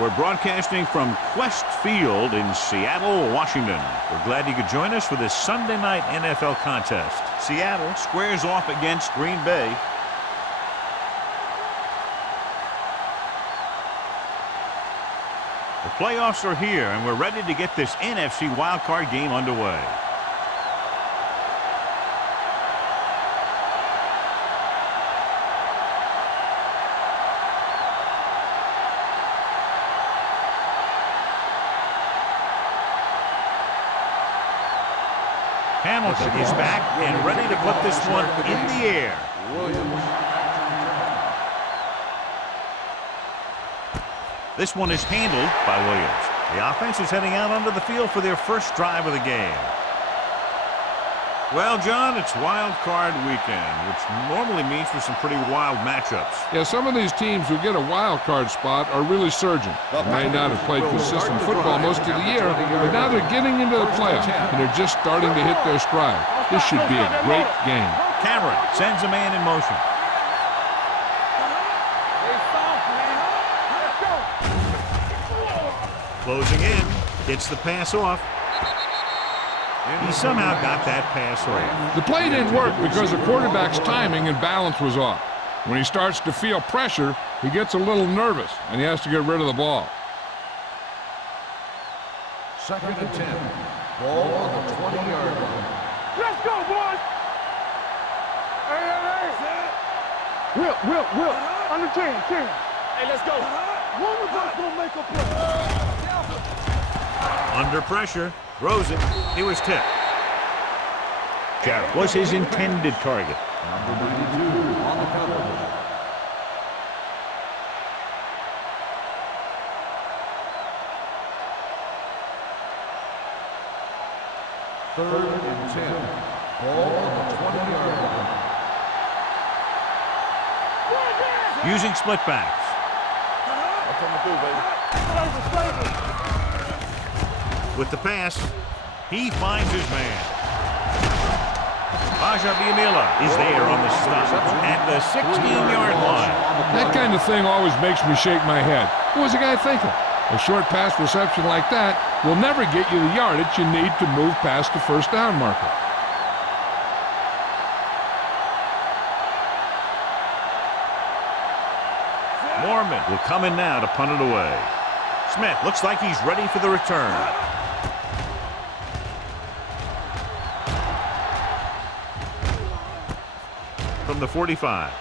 We're broadcasting from Quest Field in Seattle, Washington. We're glad you could join us for this Sunday night NFL contest. Seattle squares off against Green Bay. The playoffs are here, and we're ready to get this NFC Wildcard game underway. Hamilton is back and ready to put this one in the air. This one is handled by Williams. The offense is heading out onto the field for their first drive of the game. Well, John, it's Wild Card Weekend, which normally means for some pretty wild matchups. Yeah, some of these teams who get a wild card spot are really surging. They may not have played consistent football most of the year, but now they're getting into the playoffs, and they're just starting to hit their stride. This should be a great game. Cameron sends a man in motion. Closing in, gets the pass off. He somehow got that pass off. The play didn't work because the quarterback's timing and balance was off. When he starts to feel pressure, he gets a little nervous, and he has to get rid of the ball. 2nd and 10. Ball on the 20-yard line. Let's go, boys! Hey. Will. Under 10. Hey, let's go. One of us gonna make a play. Under pressure, throws it. He was tipped. Jarrett was his intended target. Number 92 on the cover. Third and 10. Ball on the 20-yard line. Using split backs. With the pass, he finds his man. Biamila is there on the stop at the 16-yard line. That kind of thing always makes me shake my head. What was the guy thinking? A short pass reception like that will never get you the yardage you need to move past the first down marker. Mormon will come in now to punt it away. Smith looks like he's ready for the return. From the 45.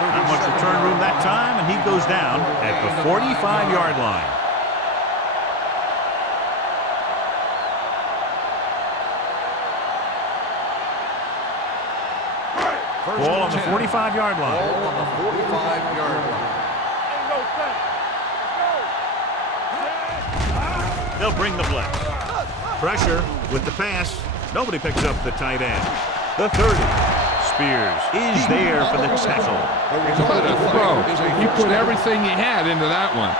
Not much return room that time, and he goes down at the 45-yard line. Ball on the 45-yard line. Ball on the 45-yard line. They'll bring the blitz. Pressure with the pass. Nobody picks up the tight end. The 30. Spears is there for the tackle. What a throw. He put everything he had into that one.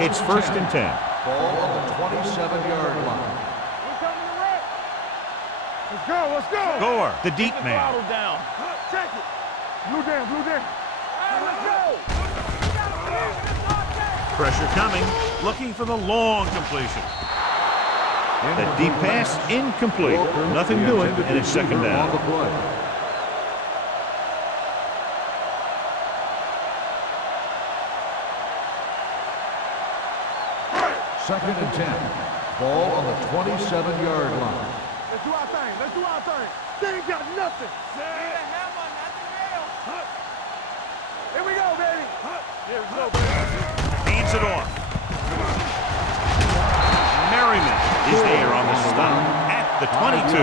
It's 1st and 10. Ball on the 27-yard line. Let's go. Gore, the deep man. Down. Check it. Blue down. Let's go. Pressure coming, looking for the long completion. The deep pass incomplete. Nothing doing, and it's 2nd down. 2nd and 10. Ball on the 27-yard line. Let's do our thing. They ain't got nothing. Here we go, baby. Hands it off. Merriman is there on the stop at the 22.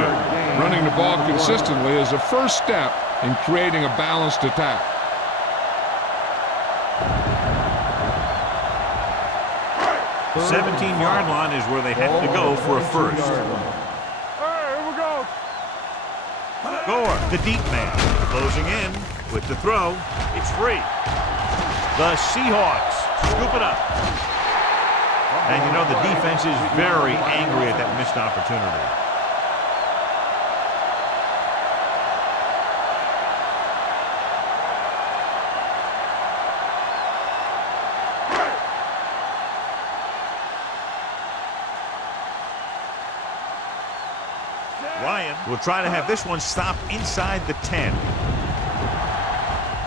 Running the ball consistently is the first step in creating a balanced attack. The 17-yard line is where they have to go for a first. Here we go. Gore, the deep man, closing in with the throw. It's free. The Seahawks scoop it up. And you know the defense is very angry at that missed opportunity. We'll try to have this one stop inside the 10.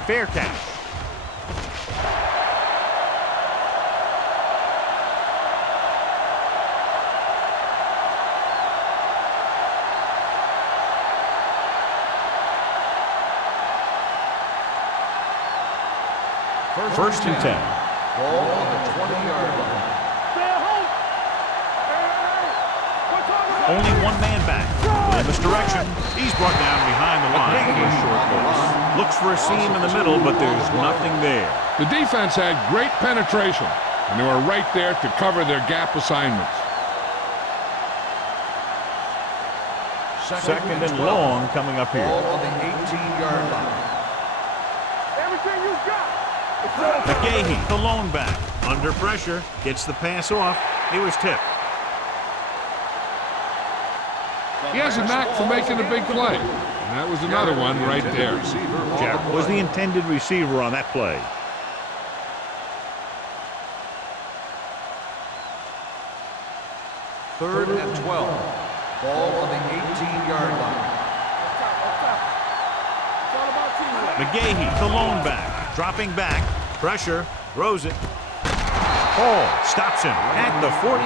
Fair catch. First and 10. Ball on the 20-yard line. Only one man back. In this direction, he's brought down behind the line. Looks for a seam in the middle, but there's nothing there. The defense had great penetration, and they were right there to cover their gap assignments. Second and long coming up here. Ball on the 18-yard line. Everything you got. McGahee, the lone back. Under pressure, gets the pass off. He was tipped. He has a knack for making a big play. And that was another one right there. Jarrett was the intended receiver on that play. Third and 12. Ball on the 18-yard line. McGahee, the lone back. Dropping back. Pressure. Throws it. Hall stops him at the 44.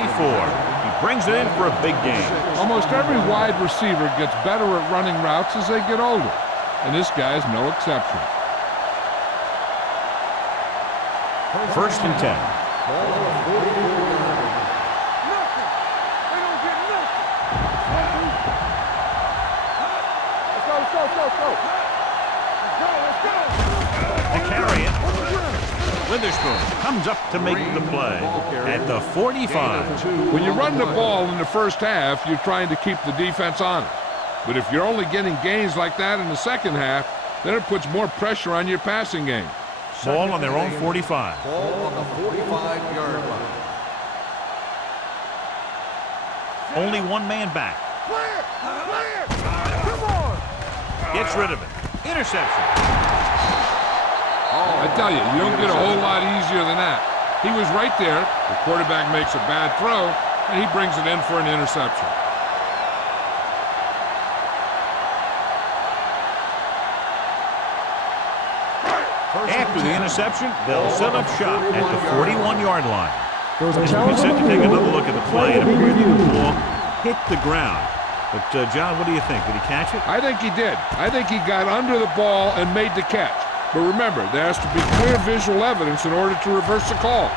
He brings it in for a big gain. Almost every wide receiver gets better at running routes as they get older. And this guy's no exception. First and 10. Ball on the 44-yard line. Nothing. They don't get nothing. Let's go. Let's go. To carry it. Witherspoon comes up to make the play at the 45. When you run the ball in the first half, you're trying to keep the defense honest. But if you're only getting gains like that in the second half, then it puts more pressure on your passing game. Ball on their own 45. Ball on the 45-yard line. Only one man back. Clear. Come on. Gets rid of it. Interception. I tell you, you don't get a whole lot easier than that. He was right there. The quarterback makes a bad throw, and he brings it in for an interception. After the interception, they'll set up shop at the 41-yard line. As we get set to take another look at the play, it appeared that the ball hit the ground. But, John, what do you think? Did he catch it? I think he did. I think he got under the ball and made the catch. But remember, there has to be clear visual evidence in order to reverse the call.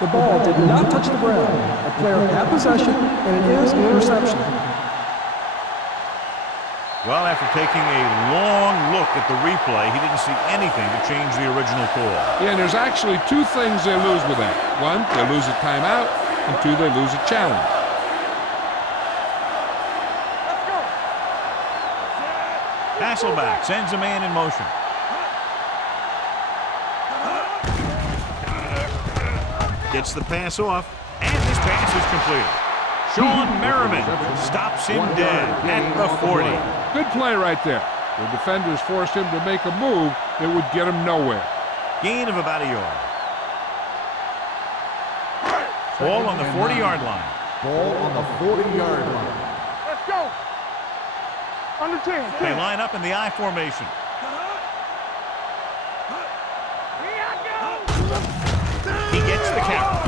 The ball did not touch the ground. The player had possession, and it is an interception. Well, after taking a long look at the replay, he didn't see anything to change the original call. Yeah, and there's actually two things they lose with that. One, they lose a timeout, and two, they lose a challenge. Hasselback sends a man in motion. Gets the pass off, and this pass is completed. Sean Merriman stops him dead at the 40. Good play right there. The defenders forced him to make a move that would get him nowhere. Gain of about a yard. Ball on the 40-yard line. Ball on the 40-yard line. Let's go. Under 10. They line up in the I formation. He gets the count.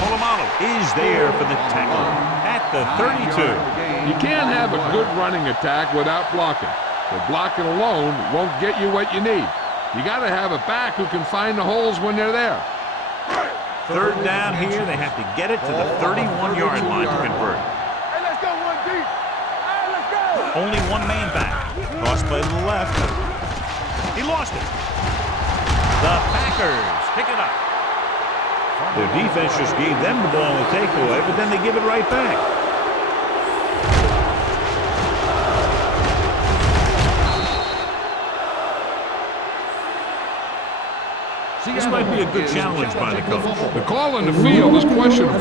Polamalu is there for the tackle at the 32. You can't have a good running attack without blocking. But blocking alone won't get you what you need. You got to have a back who can find the holes when they're there. Third down here. They have to get it to the 31-yard line to convert. Hey, let's go one deep. Hey, let's go. Only one man back. Cross play to the left. He lost it. The Packers pick it up. Their defense just gave them the ball in the takeaway, but then they give it right back. This might be a good challenge by the coach. The call on the field is questionable.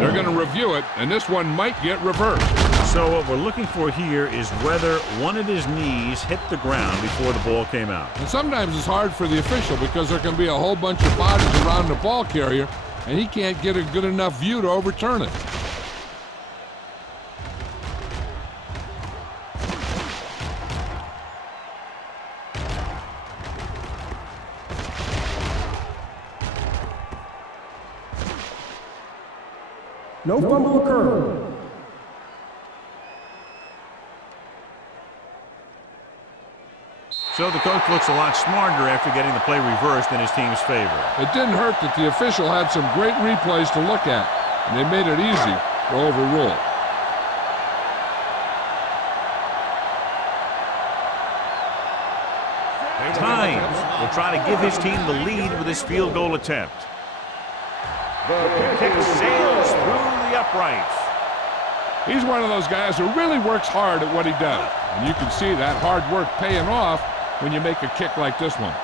They're going to review it, and this one might get reversed. So what we're looking for here is whether one of his knees hit the ground before the ball came out. And sometimes it's hard for the official because there can be a whole bunch of bodies around the ball carrier, and he can't get a good enough view to overturn it. No fumble occurred. So the coach looks a lot smarter after getting the play reversed in his team's favor. It didn't hurt that the official had some great replays to look at, and they made it easy to overrule. Times will try to give his team the lead with his field goal attempt. The kick sails through the uprights. He's one of those guys who really works hard at what he does, and you can see that hard work paying off when you make a kick like this one.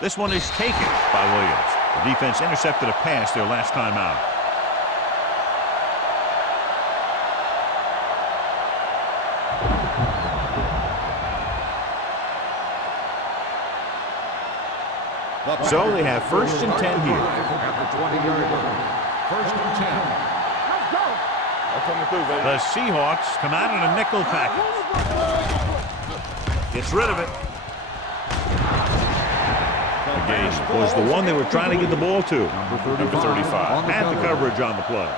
This one is taken by Williams. The defense intercepted a pass their last time out. So they have 1st and 10 here. At the 20-yard line. 1st and 10. The Seahawks come out in a nickel package. Gets rid of it. The gauge was the one they were trying to get the ball to. Number 35. Had the coverage on the play.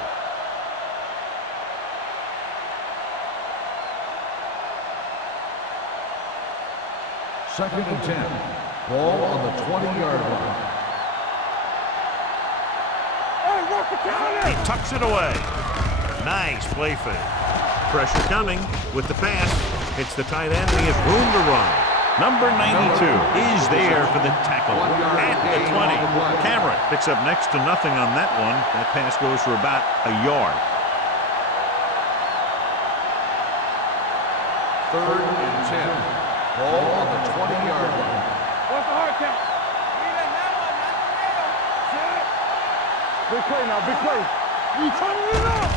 Second and 10. Ball on the 20-yard line. He tucks it away. Nice play fake. Pressure coming with the pass. It's the tight end, and he has room to run. Number 92 is there for the tackle at the 20. Cameron picks up next to nothing on that one. That pass goes for about a yard. 3rd and 10. Ball on the 20-yard line. What's the hard count? Big play now, big play. You turning it up.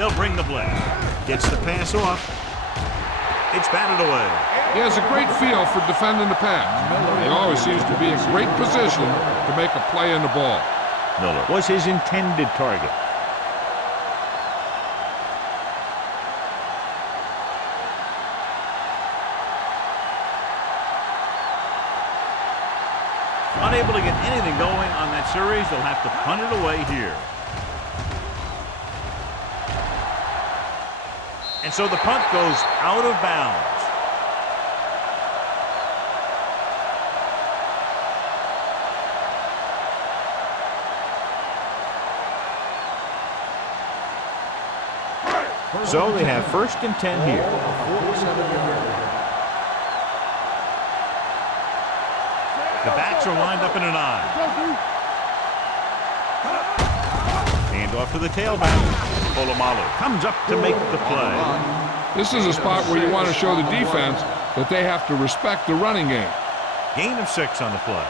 He'll bring the blitz. Gets the pass off. It's batted away. He has a great feel for defending the pass. He always seems to be in great position to make a play in the ball. Miller was his intended target. Unable to get anything going on that series, they'll have to punt it away here. And so the punt goes out of bounds. So they have 1st and 10 here. 47-yard line. The backs are lined up in an eye. Hand off to the tailback. Polamalu comes up to make the play. This is a spot where you want to show the defense that they have to respect the running game. Gain of 6 on the play.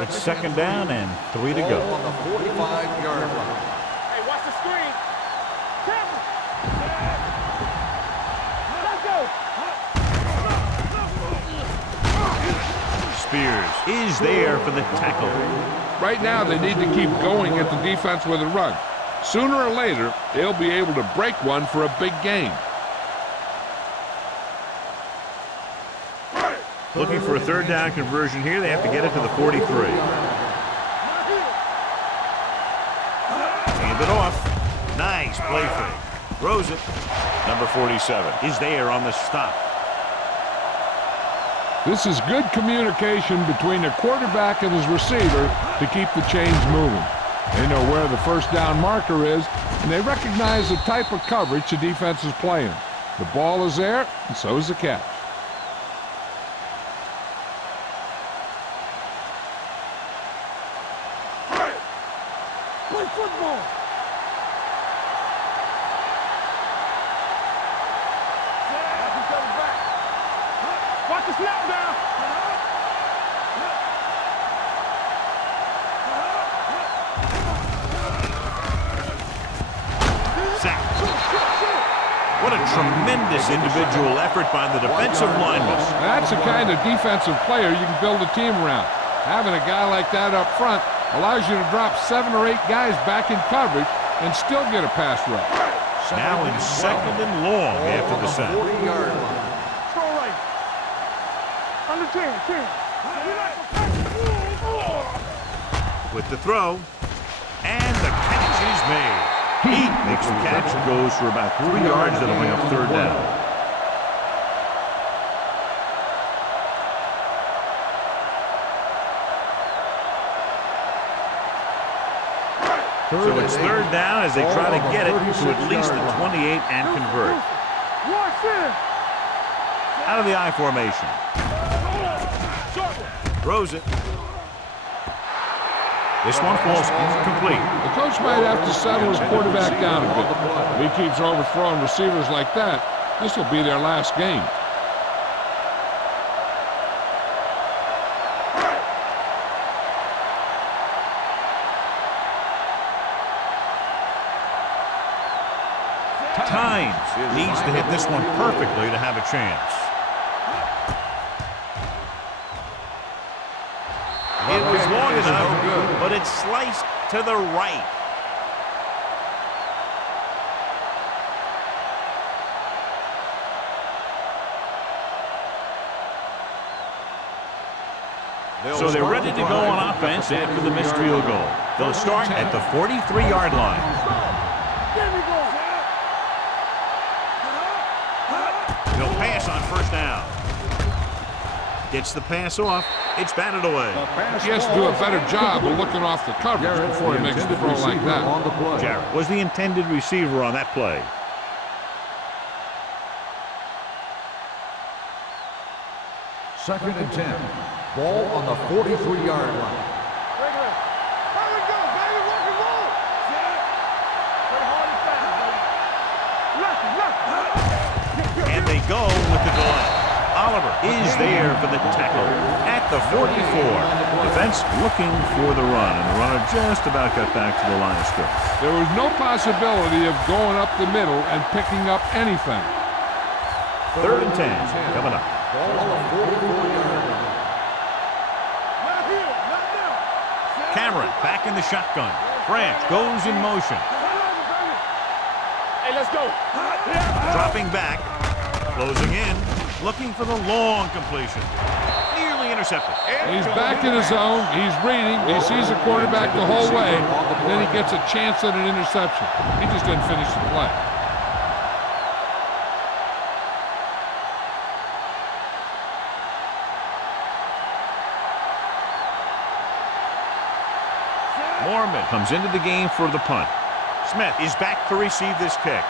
It's 2nd down and 3 to go. On the 45-yard line. Hey, watch the screen. Cameron. Let's go. Spears is there for the tackle. Right now, they need to keep going at the defense with a run. Sooner or later, they'll be able to break one for a big gain. Looking for a 3rd down conversion here. They have to get it to the 43. Hand it off. Nice play fake. Throws it. Number 47 is there on the stop. This is good communication between the quarterback and his receiver to keep the chains moving. They know where the first down marker is, and they recognize the type of coverage the defense is playing. The ball is there, and so is the catch. Play football. Watch the snap down. Sack. What a tremendous individual effort by the defensive lineman. That's the kind of defensive player you can build a team around. Having a guy like that up front allows you to drop 7 or 8 guys back in coverage and still get a pass rush. Now in second and long after the sack. 40-yard line. Throw right. Under 10. With the throw, and the catch is made. He makes the catch and goes for about 3 yards. That'll bring up third down. So it's third down as they try to get it to at least the 28 and convert. Out of the I formation. Throws it. This one falls incomplete. The coach might have to settle his quarterback down a bit. If he keeps overthrowing receivers like that, this will be their last game. Tynes needs to hit this one perfectly to have a chance. It was long enough, but it's sliced to the right. So they're ready to go on offense after the missed field goal. They'll start at the 43-yard line. They'll pass on first down. Gets the pass off. It's batted away. He has to do a better job of looking off the coverage before he makes the throw like that. Jarrett was the intended receiver on that play. Second and 10. Ball on the 43-yard line. And they go with the delay. Oliver is there for the tackle at the 44. Defense looking for the run, and the runner just about got back to the line of scrimmage. There was no possibility of going up the middle and picking up anything. Third and 10 coming up. Ball on the 44-yard line. Cameron back in the shotgun. Branch goes in motion. Hey, let's go. Dropping back, closing in, looking for the long completion. Nearly intercepted. He's back in his zone. He's reading. He sees the quarterback the whole way. Then he gets a chance at an interception. He just didn't finish the play. Mormon comes into the game for the punt. Smith is back to receive this kick.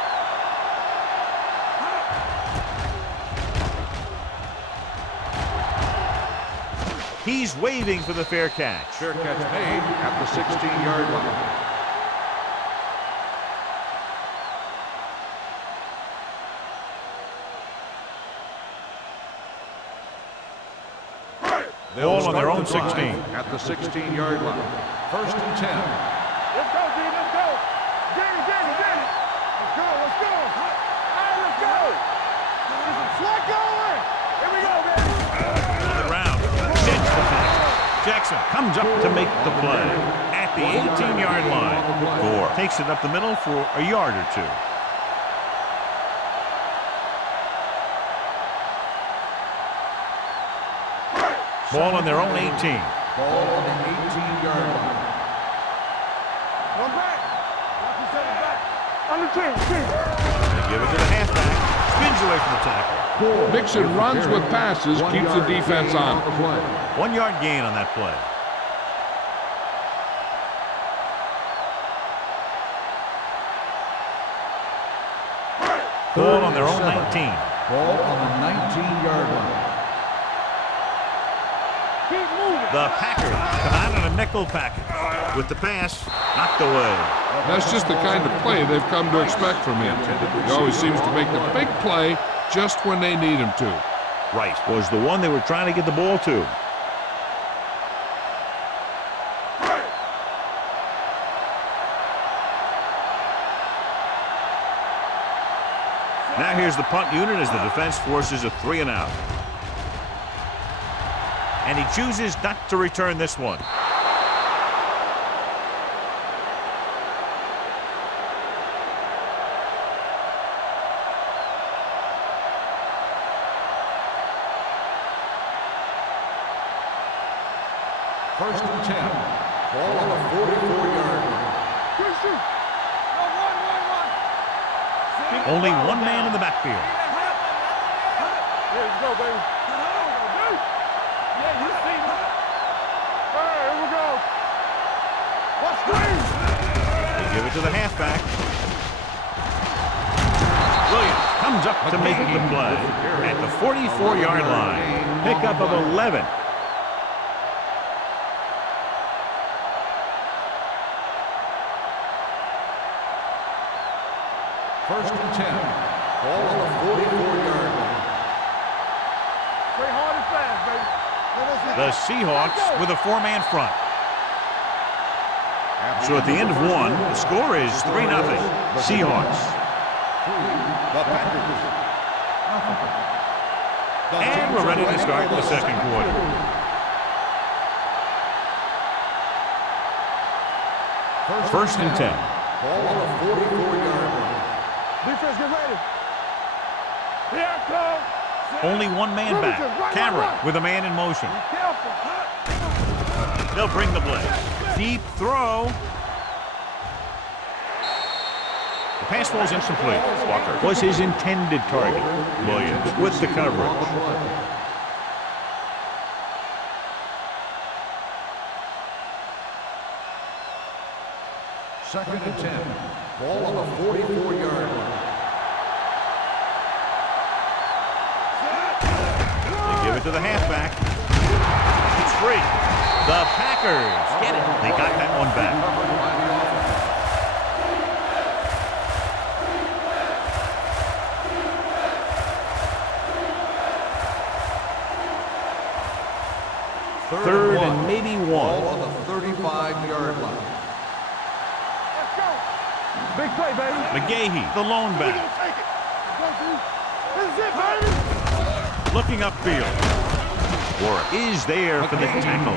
He's waving for the fair catch. Fair catch made at the 16-yard line. Ball on their own 16. At the 16-yard line. First and 10. Let's go, D. Let's go. Danny. Let's go. All right, let's go. Slide going. Here we go, baby. On the ground. Gets the pass. Jackson comes up to make the play at the 18-yard line. Gore takes it up the middle for a yard or two. Ball on their own 18. Ball on the 18-yard line. One back. Under 10. They give it to the halfback. Spins away from the tackle. Mixing runs with passes keeps the defense on. 1 yard gain on that play. Ball on their own 19. Ball on the 19-yard line. Keep moving. The Packers come out in a nickel package. With the pass, knocked away. That's just the kind of play they've come to expect from him. He always seems to make the big play just when they need him to. Right was the one they were trying to get the ball to. Now here's the punt unit as the defense forces a 3 and out. And he chooses not to return this one. First and 10. Ball on the 44-yard line. Good shoot. No, one. Only one man in the backfield. Here we go, baby. Yeah, you see me. All right, here we go. What's green? They give it to the halfback. Williams comes up to make the play at the 44-yard line. Pickup of 11. First and 10. Ball on the 44-yard line. Play hard and fast, baby. The Seahawks with a 4-man front. So at the end of 1, the score is 3-0. Seahawks. The Packers. And we're ready to start the second quarter. First and 10. Ball on the 44-yard line. Defense, get ready. Here I come. Only one man back. Cameron with a man in motion. Be careful. They'll bring the blitz. Deep throw. The pass falls incomplete. Walker was his intended target. Williams with the coverage. Second and 10. Ball on the 44-yard line. They give it to the halfback. It's free. The Packers get it. They got that one back. Third and maybe Ball 1. on the 35-yard line. Let's go. Big play, baby. McGahee, the lone We're back, gonna take it. Let's go, dude. This is it, baby. looking upfield. Warwick is there for the tackle.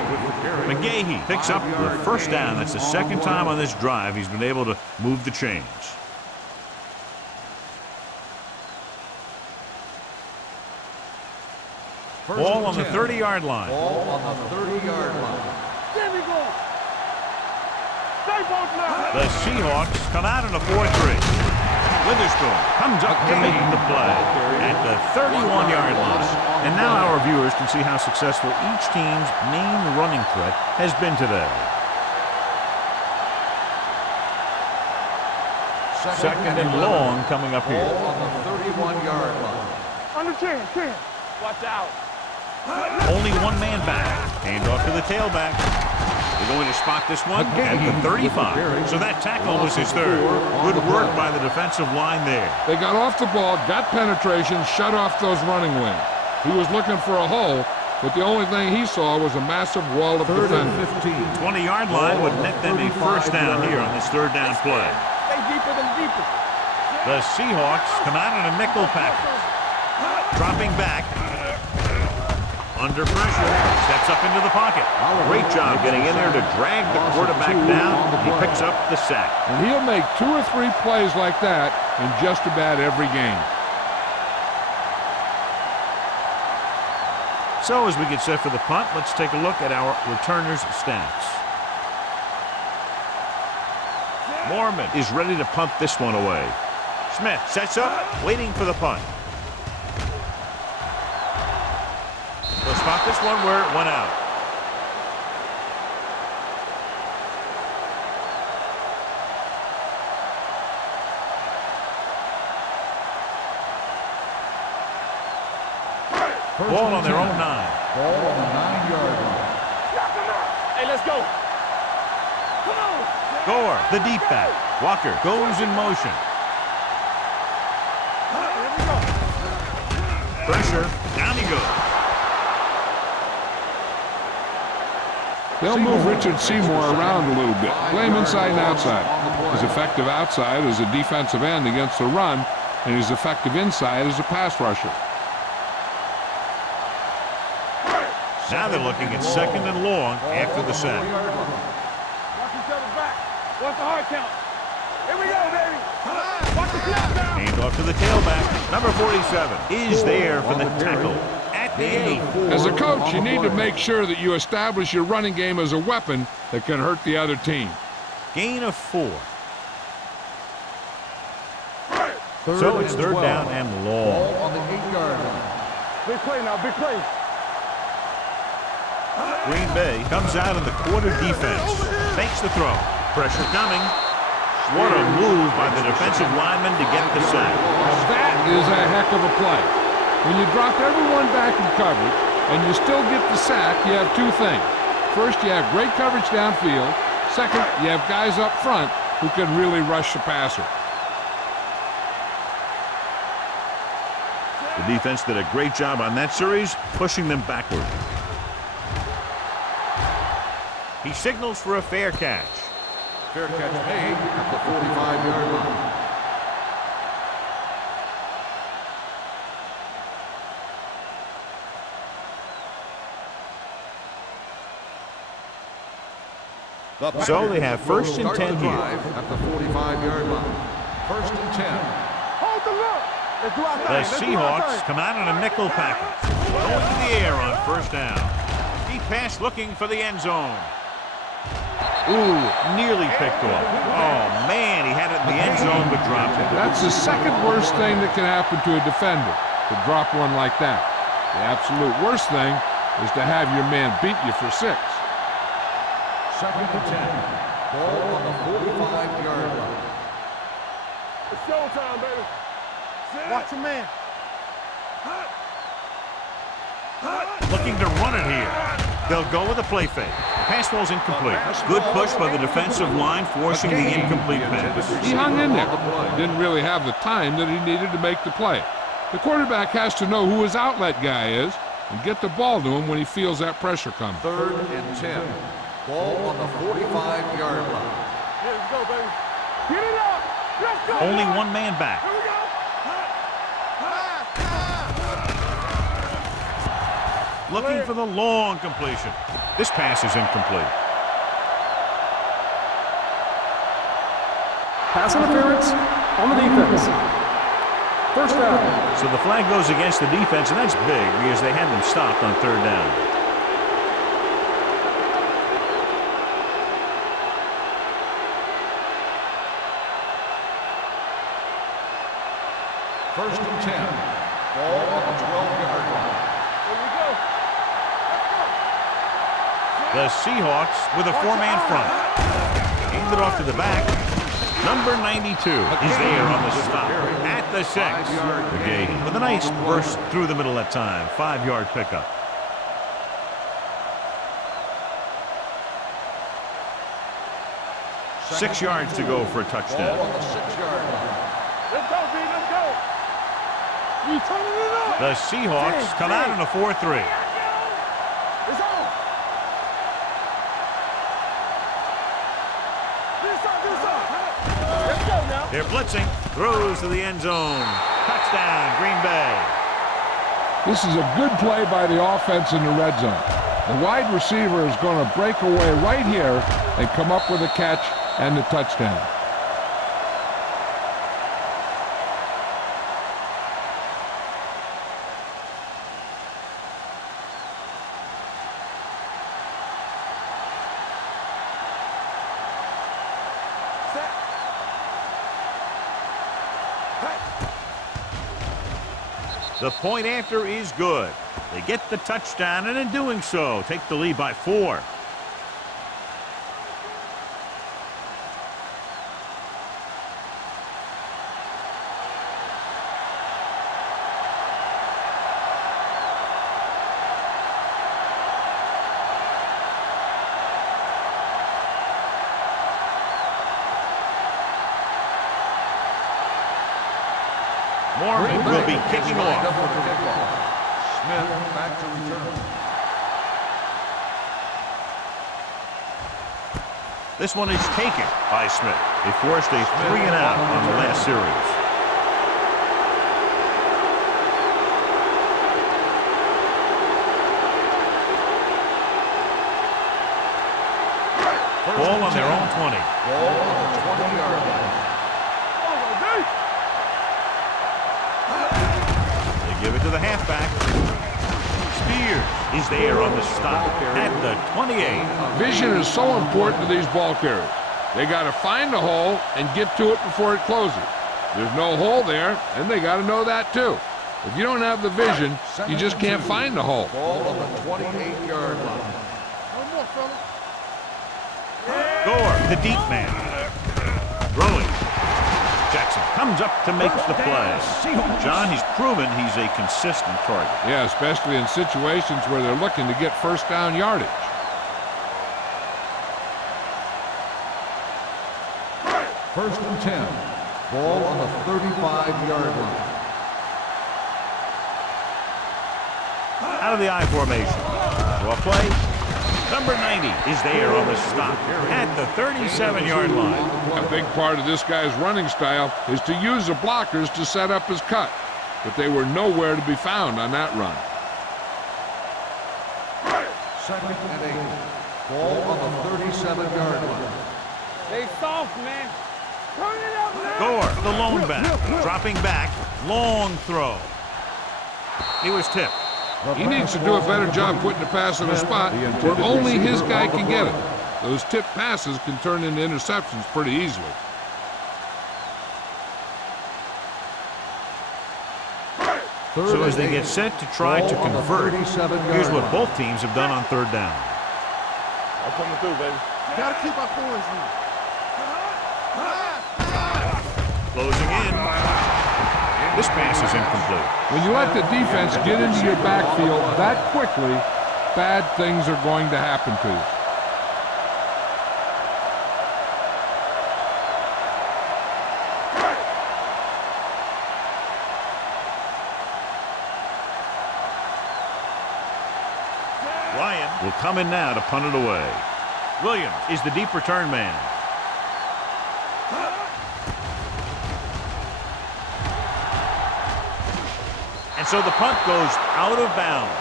McGahee picks up the first down. That's the second time on this drive he's been able to move the chains. Ball on the 30-yard line. Ball on the 30-yard line. There we go. Stay both now. The Seahawks come out in a 4-3. Witherspoon comes up to make the play at the 31-yard line. And now our viewers can see how successful each team's main running threat has been today. Second and long coming up here. Ball on the 31-yard line. Under 10. Watch out. Only one man back. Hand off to the tailback. They're going to spot this one at the 35. So that tackle was his third. Good work by the defensive line there. They got off the ball, got penetration, shut off those running lanes. He was looking for a hole, but the only thing he saw was a massive wall of defenders. 20-yard line would net them a first down here on this third down play. Stay deeper than deeper. The Seahawks come out in a nickel package. Dropping back. Under pressure. Steps up into the pocket. Great job getting in there to drag the quarterback down. He picks up the sack. And he'll make 2 or 3 plays like that in just about every game. So as we get set for the punt, let's take a look at our returners' stats. Mormon is ready to punt this one away. Smith sets up, waiting for the punt. spot this one where it went out. Ball on their own 9. Ball on the 9-yard line. Hey, let's go. Come on. Gore, the deep back. Walker goes in motion. Pressure. Down he goes. They'll move Richard Seymour around a little bit. Play him inside and outside. He's effective outside as a defensive end against the run, and he's effective inside as a pass rusher. Now they're looking at 2nd and long after the sack. Watch each other's back. Watch the hard count. Here we go, baby. Watch the snap down. Hand off to the tailback. Number 47 is there for the tackle at the 8. As a coach, you need to make sure that you establish your running game as a weapon that can hurt the other team. Gain of 4. So it's 3rd down and long. Ball on the 8-yard line. Big play now, big play. Green Bay comes out in the quarter defense. Makes the throw. Pressure coming. What a move by the defensive lineman to get the sack. That is a heck of a play. When you drop everyone back in coverage and you still get the sack, you have 2 things. First, you have great coverage downfield. Second, you have guys up front who can really rush the passer. The defense did a great job on that series, pushing them backward. He signals for a fair catch. Fair catch made at the 45-yard line. So they have 1st and 10 here. At the 45-yard line. 1st and 10. Hold the look. Let's do our thing. The Let's do our Seahawks thing. come out in a nickel package. Going to the air on 1st down. Deep pass looking for the end zone. Ooh, nearly picked off. Oh, man, he had it in the end zone but dropped it. That's the second worst thing that can happen to a defender, to drop one like that. The absolute worst thing is to have your man beat you for 6. 2nd and 10. Ball on the 45-yard line. It's showtime, baby. Watch your man. Looking to run it here. They'll go with a play fake. Pass ball's incomplete. Good push by the defensive line, forcing the incomplete pass. He hung in there. Didn't really have the time that he needed to make the play. The quarterback has to know who his outlet guy is and get the ball to him when he feels that pressure coming. 3rd and 10. Ball on the 45-yard line. Here we go, baby. Get it up. Let's go. Only one man back. Here we go. Looking for the long completion. This pass is incomplete. Pass interference on the defense. 1st down. So the flag goes against the defense, and that's big because they had them stopped on 3rd down. First and 10. Ball on the 12-yard line. Here we go. The Seahawks with a 4-man front. Hand it off to the back. Number 92 is there on the stop at the 6. McGahee with a nice burst through the middle that time. 5-yard pickup. Six yards to go for a touchdown. Ball on the 6-yard line. Let's go, B. Let's go. You turning it up. The Seahawks come out in a 4-3. It's on. This up. Let's go now. They're blitzing. Throws to the end zone. Touchdown, Green Bay. This is a good play by the offense in the red zone. The wide receiver is going to break away right here and come up with a catch and the touchdown. The point after is good. They get the touchdown, and in doing so, take the lead by 4. Mormon will be kicking off. Smith back to return. This one is taken by Smith. They forced a 3-and-out on the last series. Ball on their own 20. Ball on the 20-yard line. Give it to the halfback. Spears is there on the stop at the 28. Vision is so important to these ball carriers. They got to find the hole and get to it before it closes. There's no hole there, and they got to know that too. If you don't have the vision, you just can't find the hole. Ball on the 28-yard line. Gore, the deep man. Throwing. Jackson comes up to make the play. John, he's proven he's a consistent target. Yeah, especially in situations where they're looking to get first down yardage. First and 10. Ball on the 35-yard line. Out of the I formation. Draw play. Number 90 is there on the stop at the 37-yard line. A big part of this guy's running style is to use the blockers to set up his cut, but they were nowhere to be found on that run. Second and 8. Ball on the 37-yard line. Stay soft, man. Turn it up now. Gore, the lone back, dropping back, long throw. He was tipped. He needs to do a better job putting the pass in a spot where only his guy can get it. Those tip passes can turn into interceptions pretty easily. So as they get set to try to convert, here's what both teams have done on third down. I'm coming through, baby. Gotta keep our points in. Closing in. This pass is incomplete. When you let the defense get into your backfield that quickly, bad things are going to happen to you. Ryan will come in now to punt it away. Williams is the deep return man. And so the punt goes out of bounds.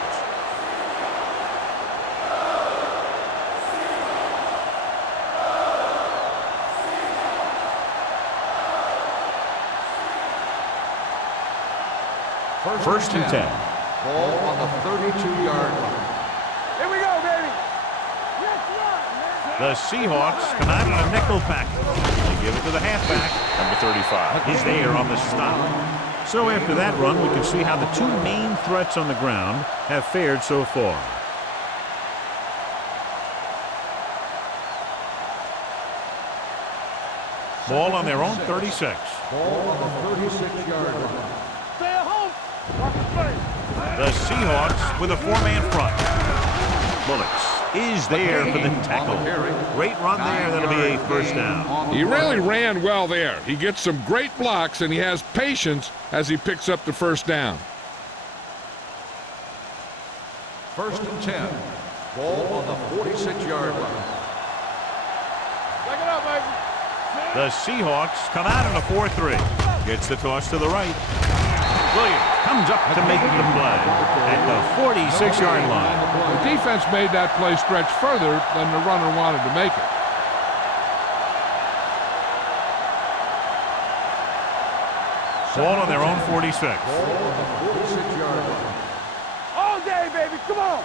First and 10. Ball on the 32-yard line. Here we go, baby. Yes, sir. The Seahawks come out in a nickel package. They give it to the halfback, number 35. He's there on the stop. So after that run, we can see how the two main threats on the ground have fared so far. Ball on their own 36. Ball on the 36-yard line. Stay at home. Watch the play. The Seahawks with a 4-man front. Bullocks is there for the tackle. Great run there. That'll be a first down. He really ran well there. He gets some great blocks, and he has patience as he picks up the first down. First and 10. Ball on the 46-yard line. Back it up, baby. The Seahawks come out in a 4-3. Gets the toss to the right. Williams comes up to make the play at the 46-yard line. The defense made that play stretch further than the runner wanted to make it. Ball on their own 46. Ball on the 46-yard line. All day, baby. Come on.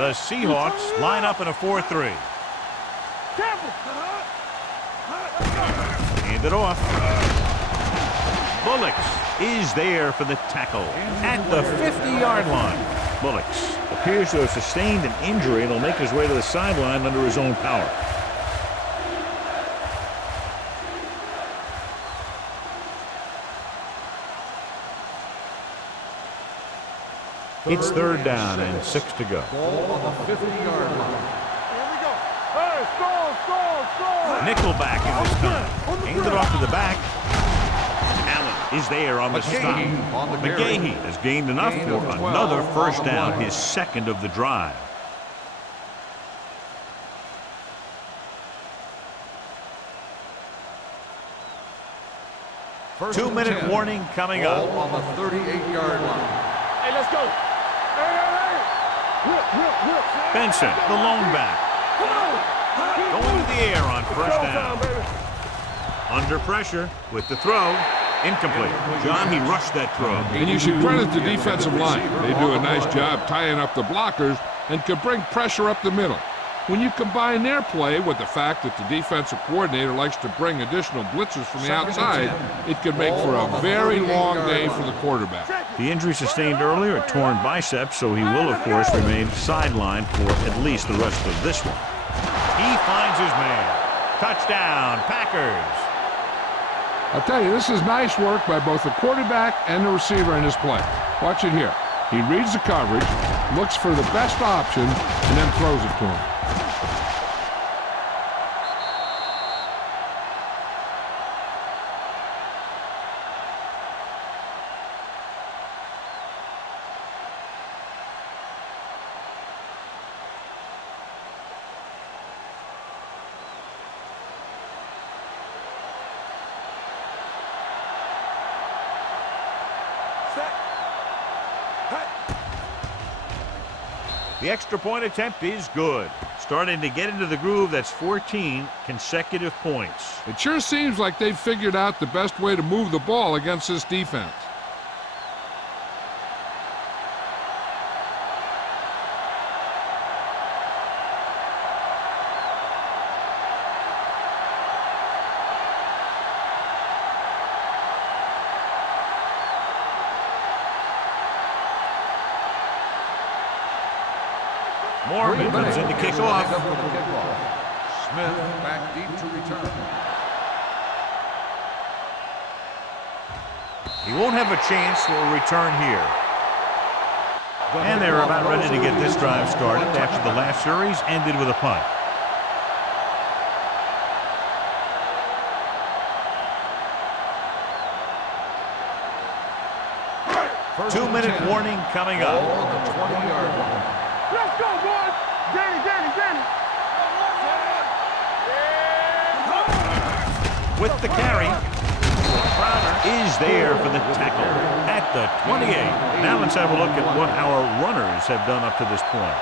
The Seahawks line up in a 4-3. Careful. Hand it off. Bullocks is there for the tackle at the 50-yard line. Bullocks appears to have sustained an injury and will make his way to the sideline under his own power. It's third down and 6 to go. Ball on the 50-yard line. Here we go. Hey, score. Nickelback in this time. Handed off to the back. Allen is there on the stop. McGahee has gained enough for another first down, his second of the drive. First 2-minute 10. warning coming Ball up. on the 38-yard line. Hey, let's go. Hey. Whip. Benson, the lone back. Come on. Going to the air on first down. Baby. Under pressure with the throw. Incomplete. John, he rushed that throw. And you should credit the defensive line. They do a nice job tying up the blockers and can bring pressure up the middle. When you combine their play with the fact that the defensive coordinator likes to bring additional blitzers from the outside, it could make for a very long day for the quarterback. The injury sustained earlier, a torn biceps, so he will, of course, remain sidelined for at least the rest of this one. He finds his man. Touchdown, Packers. I'll tell you, this is nice work by both the quarterback and the receiver in his play. Watch it here. He reads the coverage, looks for the best option, and then throws it to him. The extra point attempt is good. Starting to get into the groove, that's 14 consecutive points. It sure seems like they've figured out the best way to move the ball against this defense. Morgan comes in to kick off. Smith back deep to return. He won't have a chance for a return here. And they're about ready to get this drive started after the last series ended with a punt. First 2-minute warning coming up. Ball on the 20-yard line. Let's go, boys. Danny. With the carry, Crowder is there for the tackle at the 28. Now let's have a look at what our runners have done up to this point.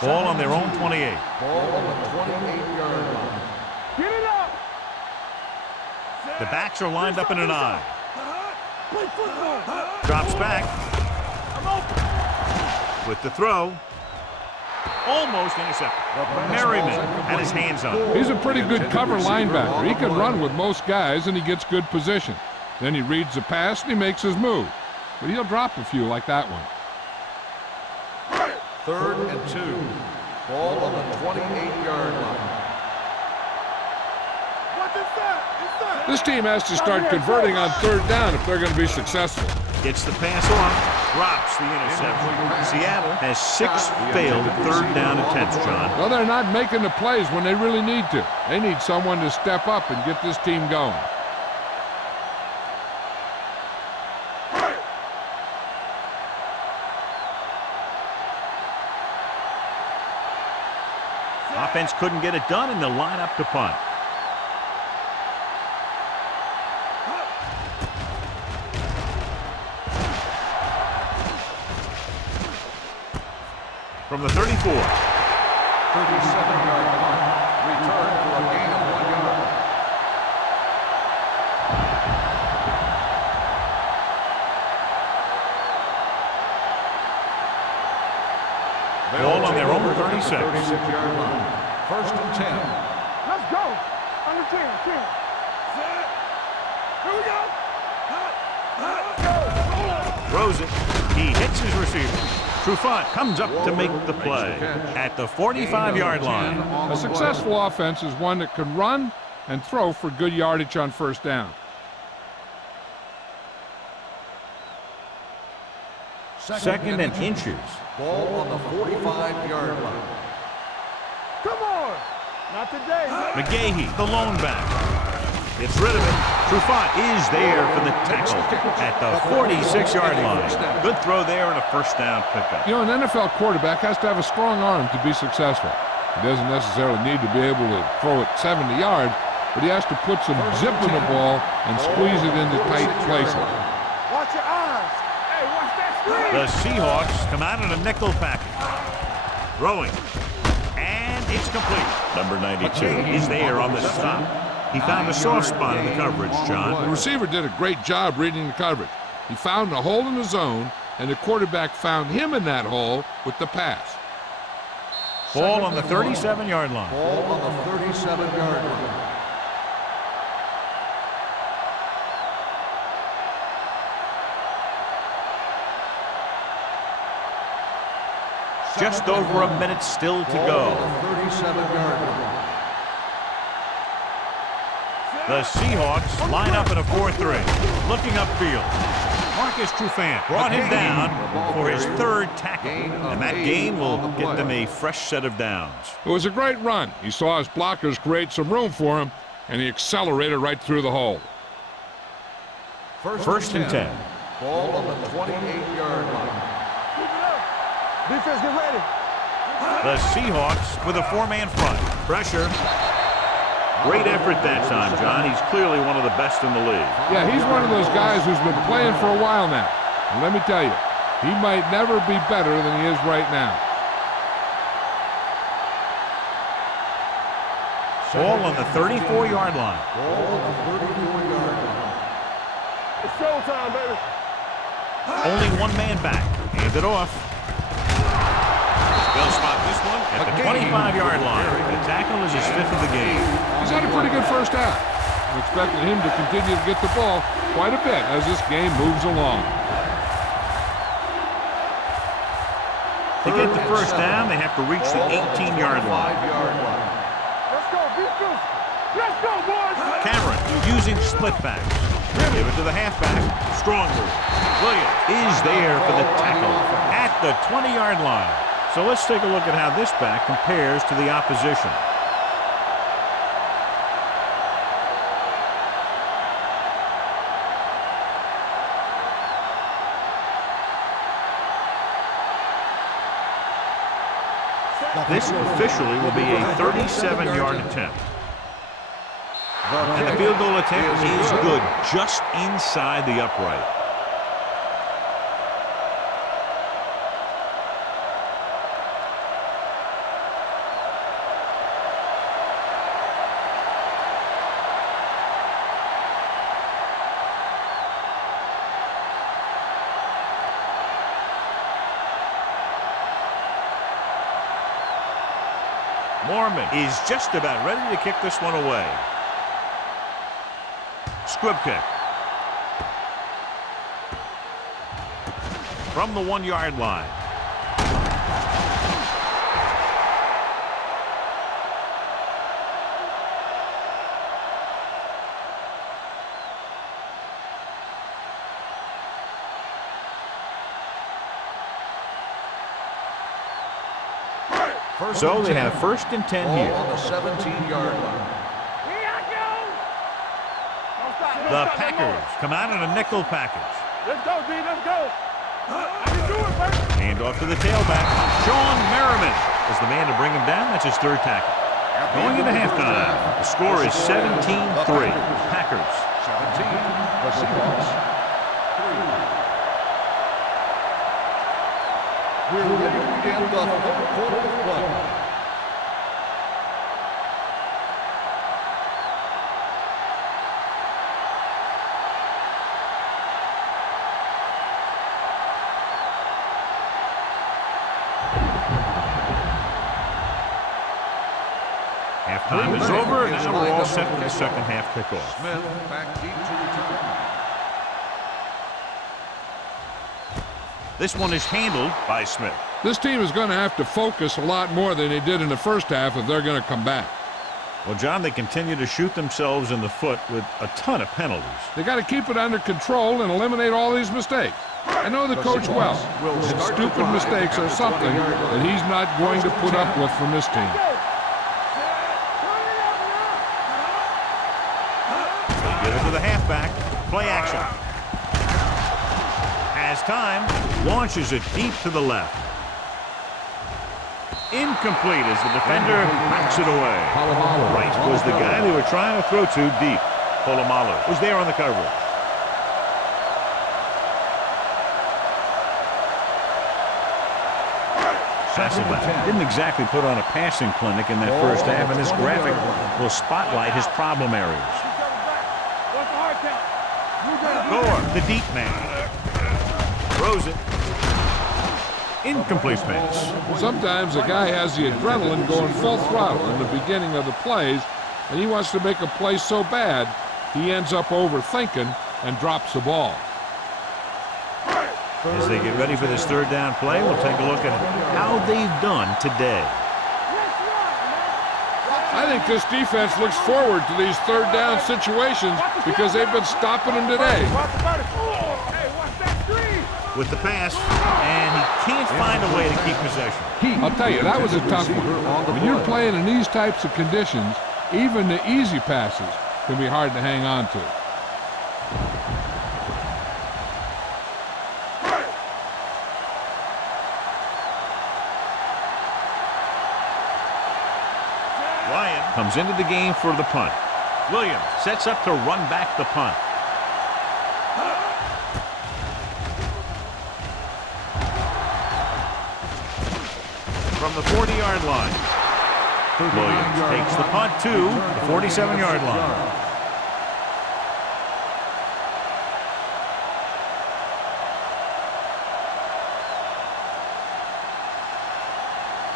Ball on their own 28. Ball on the 28-yard line. Get it up. The backs are lined up in an I. Play football. Drops back. I'm open. With the throw. Almost intercepted. Merriman had his hands on it. He's a pretty good cover linebacker. He can run with most guys, and he gets good position. Then he reads the pass, and he makes his move. But he'll drop a few like that one. 3rd and 2. Ball on the 28-yard line. What's inside? This team has to start converting on 3rd down if they're going to be successful. Gets the pass off, drops the interception. Seattle has 6 failed 3rd down attempts, John. Well, they're not making the plays when they really need to. They need someone to step up and get this team going. Offense couldn't get it done, and they'll line up to punt. From the 34. 37-yard punt. Return for a gain of 1 yard. Ball on their own 36. 36-yard line. First and 10. Let's go. Under 10. Set. Here we go. Throws it. He hits his receiver. Trufant comes up to make the play at the 45-yard line. A successful offense is one that can run and throw for good yardage on first down. Second and inches. Ball on the 45-yard line. Come on. Not today. McGahee, the lone back. Gets rid of it. Trufant is there for the tackle at the 46-yard line. Good throw there and a first down pickup. You know, an NFL quarterback has to have a strong arm to be successful. He doesn't necessarily need to be able to throw it 70 yards, but he has to put some zip in the ball and squeeze it into tight places. Watch your eyes. Hey, watch that screen. The Seahawks come out in a nickel package. Throwing. And it's complete. Number 92 is there on the stop. He found a soft spot in the coverage, John. The receiver did a great job reading the coverage. He found a hole in the zone, and the quarterback found him in that hole with the pass. Ball on the 37-yard line. Ball on the 37-yard line. Just over a minute still to go. Ball on the 37-yard line. The Seahawks line up in a 4-3, looking upfield. Marcus Trufant brought him down for his third tackle, and that gain will get them a fresh set of downs. It was a great run. He saw his blockers create some room for him, and he accelerated right through the hole. First and 10. Ball on the 28-yard line. Keep it up. Defense, get ready. The Seahawks with a four-man front. Pressure. Great effort that time, John. He's clearly one of the best in the league. Yeah, he's one of those guys who's been playing for a while now. And let me tell you, he might never be better than he is right now. Ball on the 34-yard line. Ball on the 34-yard line. It's showtime, baby. Only one man back. Hand it off. They'll spot this one at the 25-yard line. The tackle is his fifth of the game. He's had a pretty good first half. I'm expecting him to continue to get the ball quite a bit as this game moves along. To get the first down, they have to reach the 18-yard line. Let's go, defense. Let's go, boys. Cameron using split backs. Give it to the halfback. Strong move. Williams is there for the tackle at the 20-yard line. So let's take a look at how this back compares to the opposition. This officially will be a 37-yard attempt. And the field goal attempt is good, just inside the upright. Mormon is just about ready to kick this one away. Squib kick. From the 1-yard line. So they have first and 10 Ball here. on the 17-yard line. Here I go. Don't stop, don't The stop, Packers come out in a nickel package. Let's go, D. Let's go. I can do it, baby. Hand off to the tailback. Sean Merriman is the man to bring him down. That's his third tackle. Going into halftime, the score is 17-3. Packers. 17, the Seahawks. 3. We're ready to begin the third quarter of play. Halftime is over, and now we're all set for the second half kickoff. Smith back deep to return. This one is handled by Smith. This team is going to have to focus a lot more than they did in the first half if they're going to come back. Well, John, they continue to shoot themselves in the foot with a ton of penalties. They got to keep it under control and eliminate all these mistakes. I know the coach well, and stupid mistakes are something that he's not going to put up with from this team. Give it to the halfback. Play action. Has time. Launches it deep to the left. Incomplete as the defender knocks it away. Right was the guy they were trying to throw to deep. Polamalu was there on the coverage. Hasselbeck didn't exactly put on a passing clinic in that first half, and this graphic will spotlight his problem areas. Gore, the deep man. Throws it. Incomplete pass. Sometimes a guy has the adrenaline going full throttle in the beginning of the plays, and he wants to make a play so bad, he ends up overthinking and drops the ball. As they get ready for this third down play, we'll take a look at how they've done today. I think this defense looks forward to these third down situations because they've been stopping them today. With the pass, and he can't find a way to keep possession. I'll tell you, that was a tough one. When you're playing in these types of conditions, even the easy passes can be hard to hang on to. Ryan comes into the game for the punt. Williams sets up to run back the punt. From the 40-yard line. Williams takes the punt to the 47-yard line.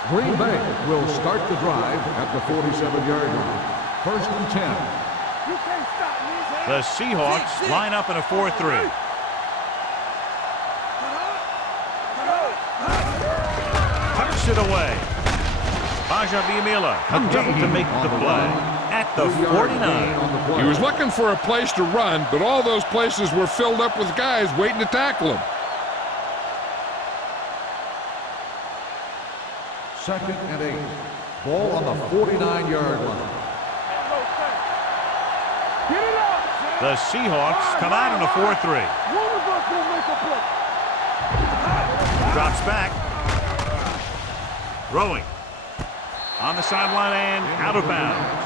Green Bay will start the drive at the 47-yard line. 1st and 10. You can't stop me. The Seahawks line up in a 4-3. Tucks it away. Bajabiamila comes up to make the play at the 49. He was looking for a place to run, but all those places were filled up with guys waiting to tackle him. 2nd and 8. Ball on the 49-yard line. Get it up. The Seahawks come out in a 4-3. One of us will make a play. Drops back. Throwing. On the sideline and out of bounds.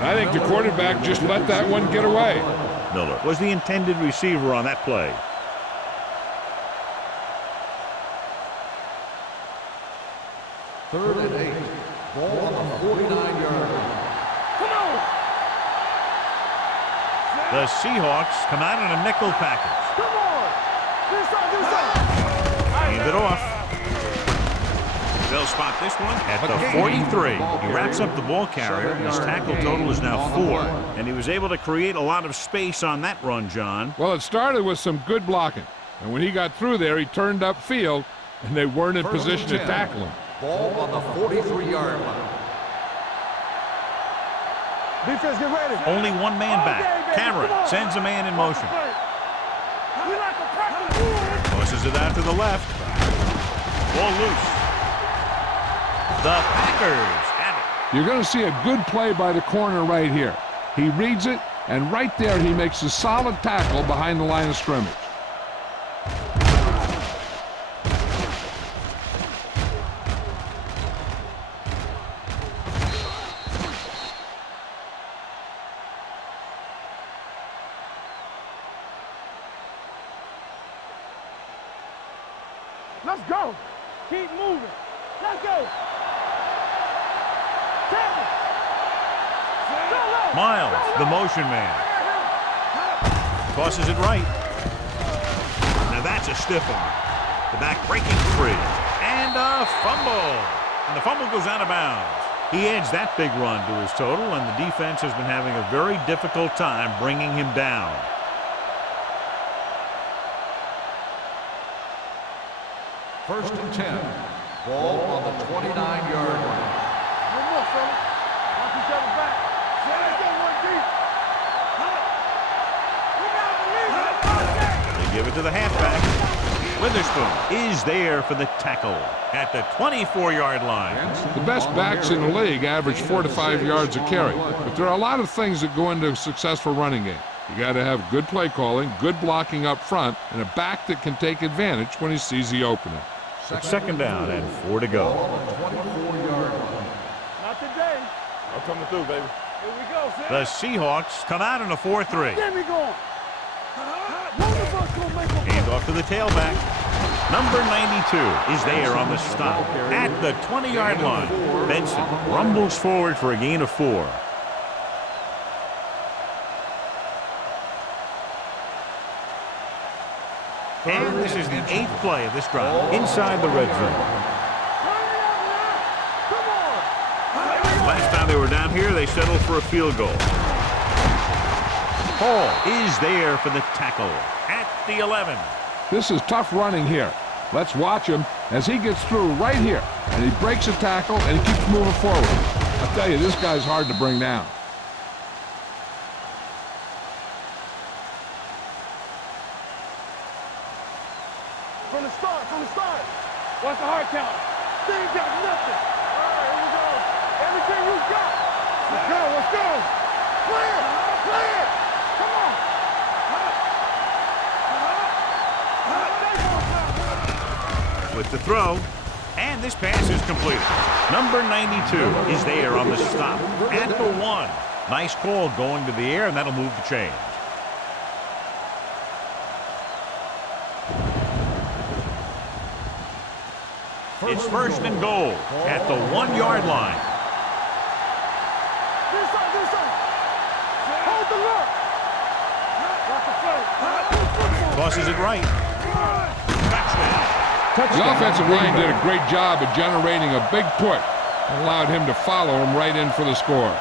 I think the quarterback just let that one get away. Miller was the intended receiver on that play. Third and 8. Ball on the 49-yard line. Come on. The Seahawks come out in a nickel package. Come on. Do something. Hand it off. They'll spot this one at the 43. He wraps up the ball carrier, and his tackle total is now 4. And he was able to create a lot of space on that run, John. Well, it started with some good blocking. And when he got through there, he turned upfield, and they weren't in position to tackle him. Ball on the 43-yard line. Defense, get ready. Only one man back. Cameron sends a man in motion. We like to practice. Tosses it out to the left. Ball loose. The Packers have it. You're going to see a good play by the corner right here. He reads it, and right there he makes a solid tackle behind the line of scrimmage. Let's go. Keep moving. Let's go. Miles, the motion man. Tosses it right. Now that's a stiff arm. The back breaking free. And a fumble. And the fumble goes out of bounds. He adds that big run to his total, and the defense has been having a very difficult time bringing him down. First and 10. Ball on the 29-yard line. No more, fella. Watch each other back. Let's go one deep. They give it to the halfback. Witherspoon is there for the tackle at the 24-yard line. The best backs in the league average 4 to 5 yards a carry, but there are a lot of things that go into a successful running game. You got to have good play calling, good blocking up front, and a back that can take advantage when he sees the opening. It's second down and 4 to go. Not today. I'm coming through, baby. Here we go, Sam. The Seahawks come out in a 4-3. There we go. One of us gonna make a Hand off to the tailback. Number 92 is there on the stop at the 20-yard line. Benson rumbles forward for a gain of 4. And this is the 8th play of this drive inside the red zone. Last time they were down here, they settled for a field goal. Hall is there for the tackle at the 11. This is tough running here. Let's watch him as he gets through right here, and he breaks a tackle and he keeps moving forward. I'll tell you, this guy's hard to bring down. From the start. What's the hard count? They ain't got nothing. All right, here we go. Everything you got. Let's go. Clear. Come on. With the throw, and this pass is completed. Number 92 is there on the stop at the 1. Nice call going to the air, and that'll move the chains. It's first and goal at the 1-yard line. This side. Hold the look. Watch the play. Tosses it right. Touchdown. The offensive line did a great job of generating a big push and allowed him to follow him right in for the score.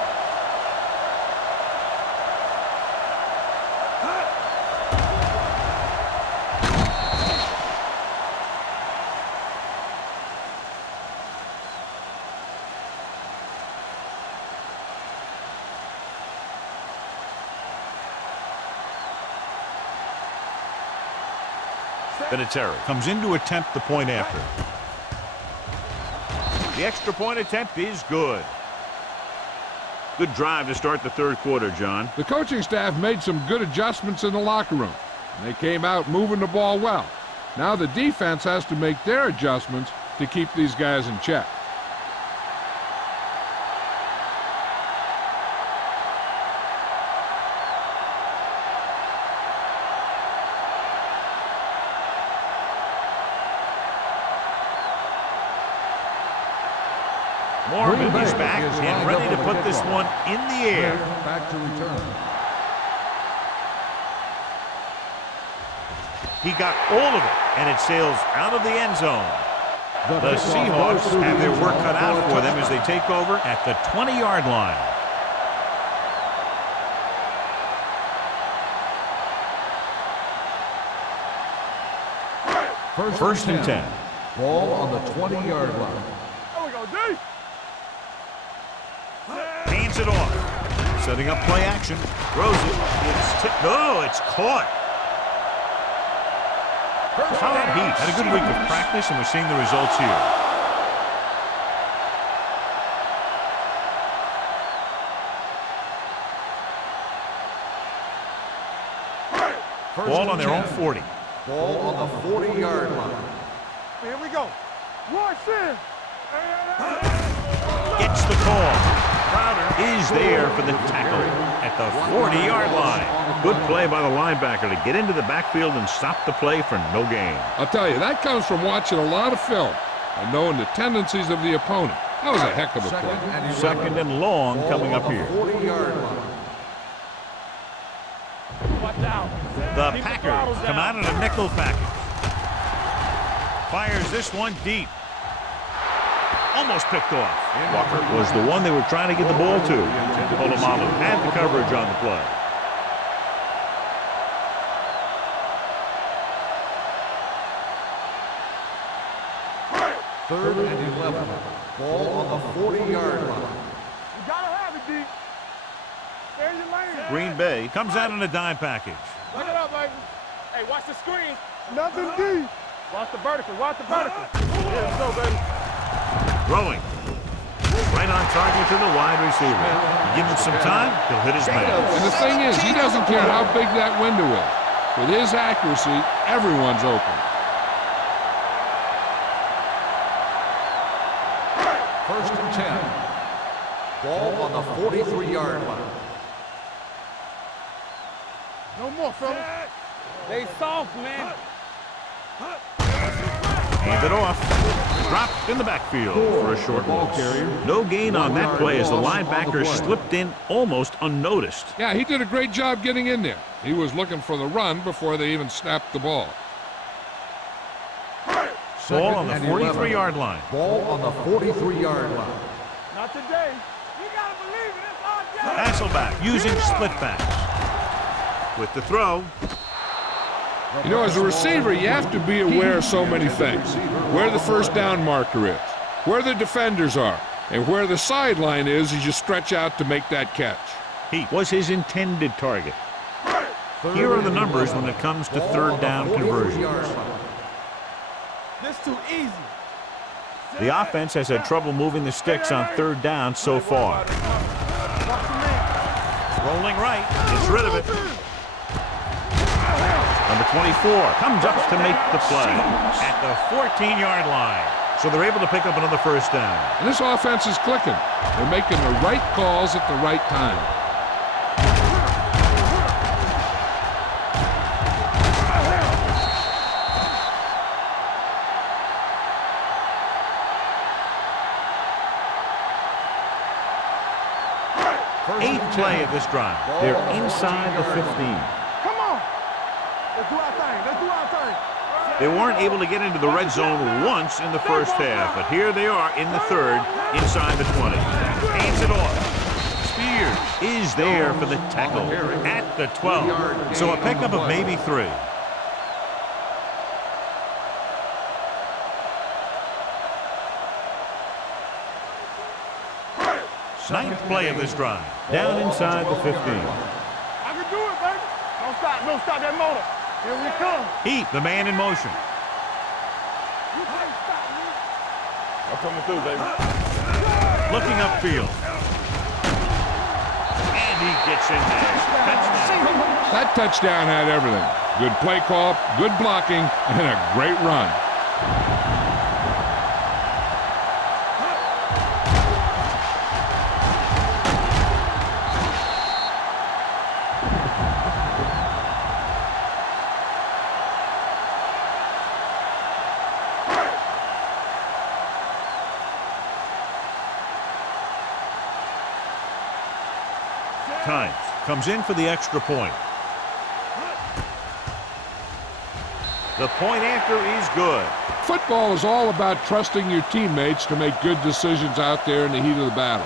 Vinatieri comes in to attempt the point after. The extra point attempt is good. Good drive to start the third quarter, John. The coaching staff made some good adjustments in the locker room, and they came out moving the ball well. Now the defense has to make their adjustments to keep these guys in check. Morgan is back and ready to put this one in the air. Back to return. He got all of it, and it sails out of the end zone. The Seahawks have their work cut out for them as they take over at the 20-yard line. First and 10. Ball on the 20-yard line. There we go, D. Hands it off. Setting up play action. Throws it. It's caught. Todd Heath had a good week of practice, and we're seeing the results here. Ball on their own 40. Ball on the 40-yard line. Here we go. Watch this. Gets the call. Crowder is there for the tackle at the 40-yard line. Good play by the linebacker to get into the backfield and stop the play for no gain. I'll tell you, that comes from watching a lot of film and knowing the tendencies of the opponent. That was a heck of a play. Second and long coming up here. 40-yard line. Watch out. The Packers come out in a nickel package. Fires this one deep. almost picked off. Walker was the one they were trying to get the ball to. Polamalu had the coverage on the play. Third and 11. Ball on the 40-yard line. You gotta have it, D. There's your lane. Green Bay comes out in a dime package. Look it up, baby. Hey, watch the screen. Nothing D. Watch the vertical. Watch the vertical. Here we go, baby. Throwing. Right on target to the wide receiver. Give him some time, he'll hit his man. And the thing is, he doesn't care how big that window is. With his accuracy, everyone's open. First and 10. Ball on the 43-yard line. No more, fellas. They soft, man. Hand it off. Dropped in the backfield for a short ball carrier. No gain on that play as the linebacker slipped in almost unnoticed. Yeah, he did a great job getting in there. He was looking for the run before they even snapped the ball. Ball on the 43-yard line. Ball on the 43-yard line. Not today. You gotta believe it. It's our job. Hasselback using split backs. With the throw. You know, as a receiver, you have to be aware of so many things. Where the first down marker is, where the defenders are, and where the sideline is as you stretch out to make that catch. He was his intended target. Here are the numbers when it comes to third down conversions. This too easy. The offense has had trouble moving the sticks on third down so far. Rolling right, gets rid of it. Number 24 comes up to make the play at the 14-yard line. So they're able to pick up another first down. And this offense is clicking. They're making the right calls at the right time. Eighth play of this drive. They're inside the 15. Come on. Let's do our thing. Let's do our thing. They weren't able to get into the red zone once in the first half, but here they are in the third, inside the 20. Hands it off. Spears is there for the tackle at the 12. So a pickup of maybe 3. Ninth play of this drive. Down inside the 15. I can do it, baby. Don't stop. Don't stop that motor. Here we come. Heat, the man in motion. You can't stop me. I'm coming through, baby. Looking upfield. And he gets in there. Touchdown. That touchdown had everything. Good play call, good blocking, and a great run. Times comes in for the extra point. The point after is good. Football is all about trusting your teammates to make good decisions out there in the heat of the battle.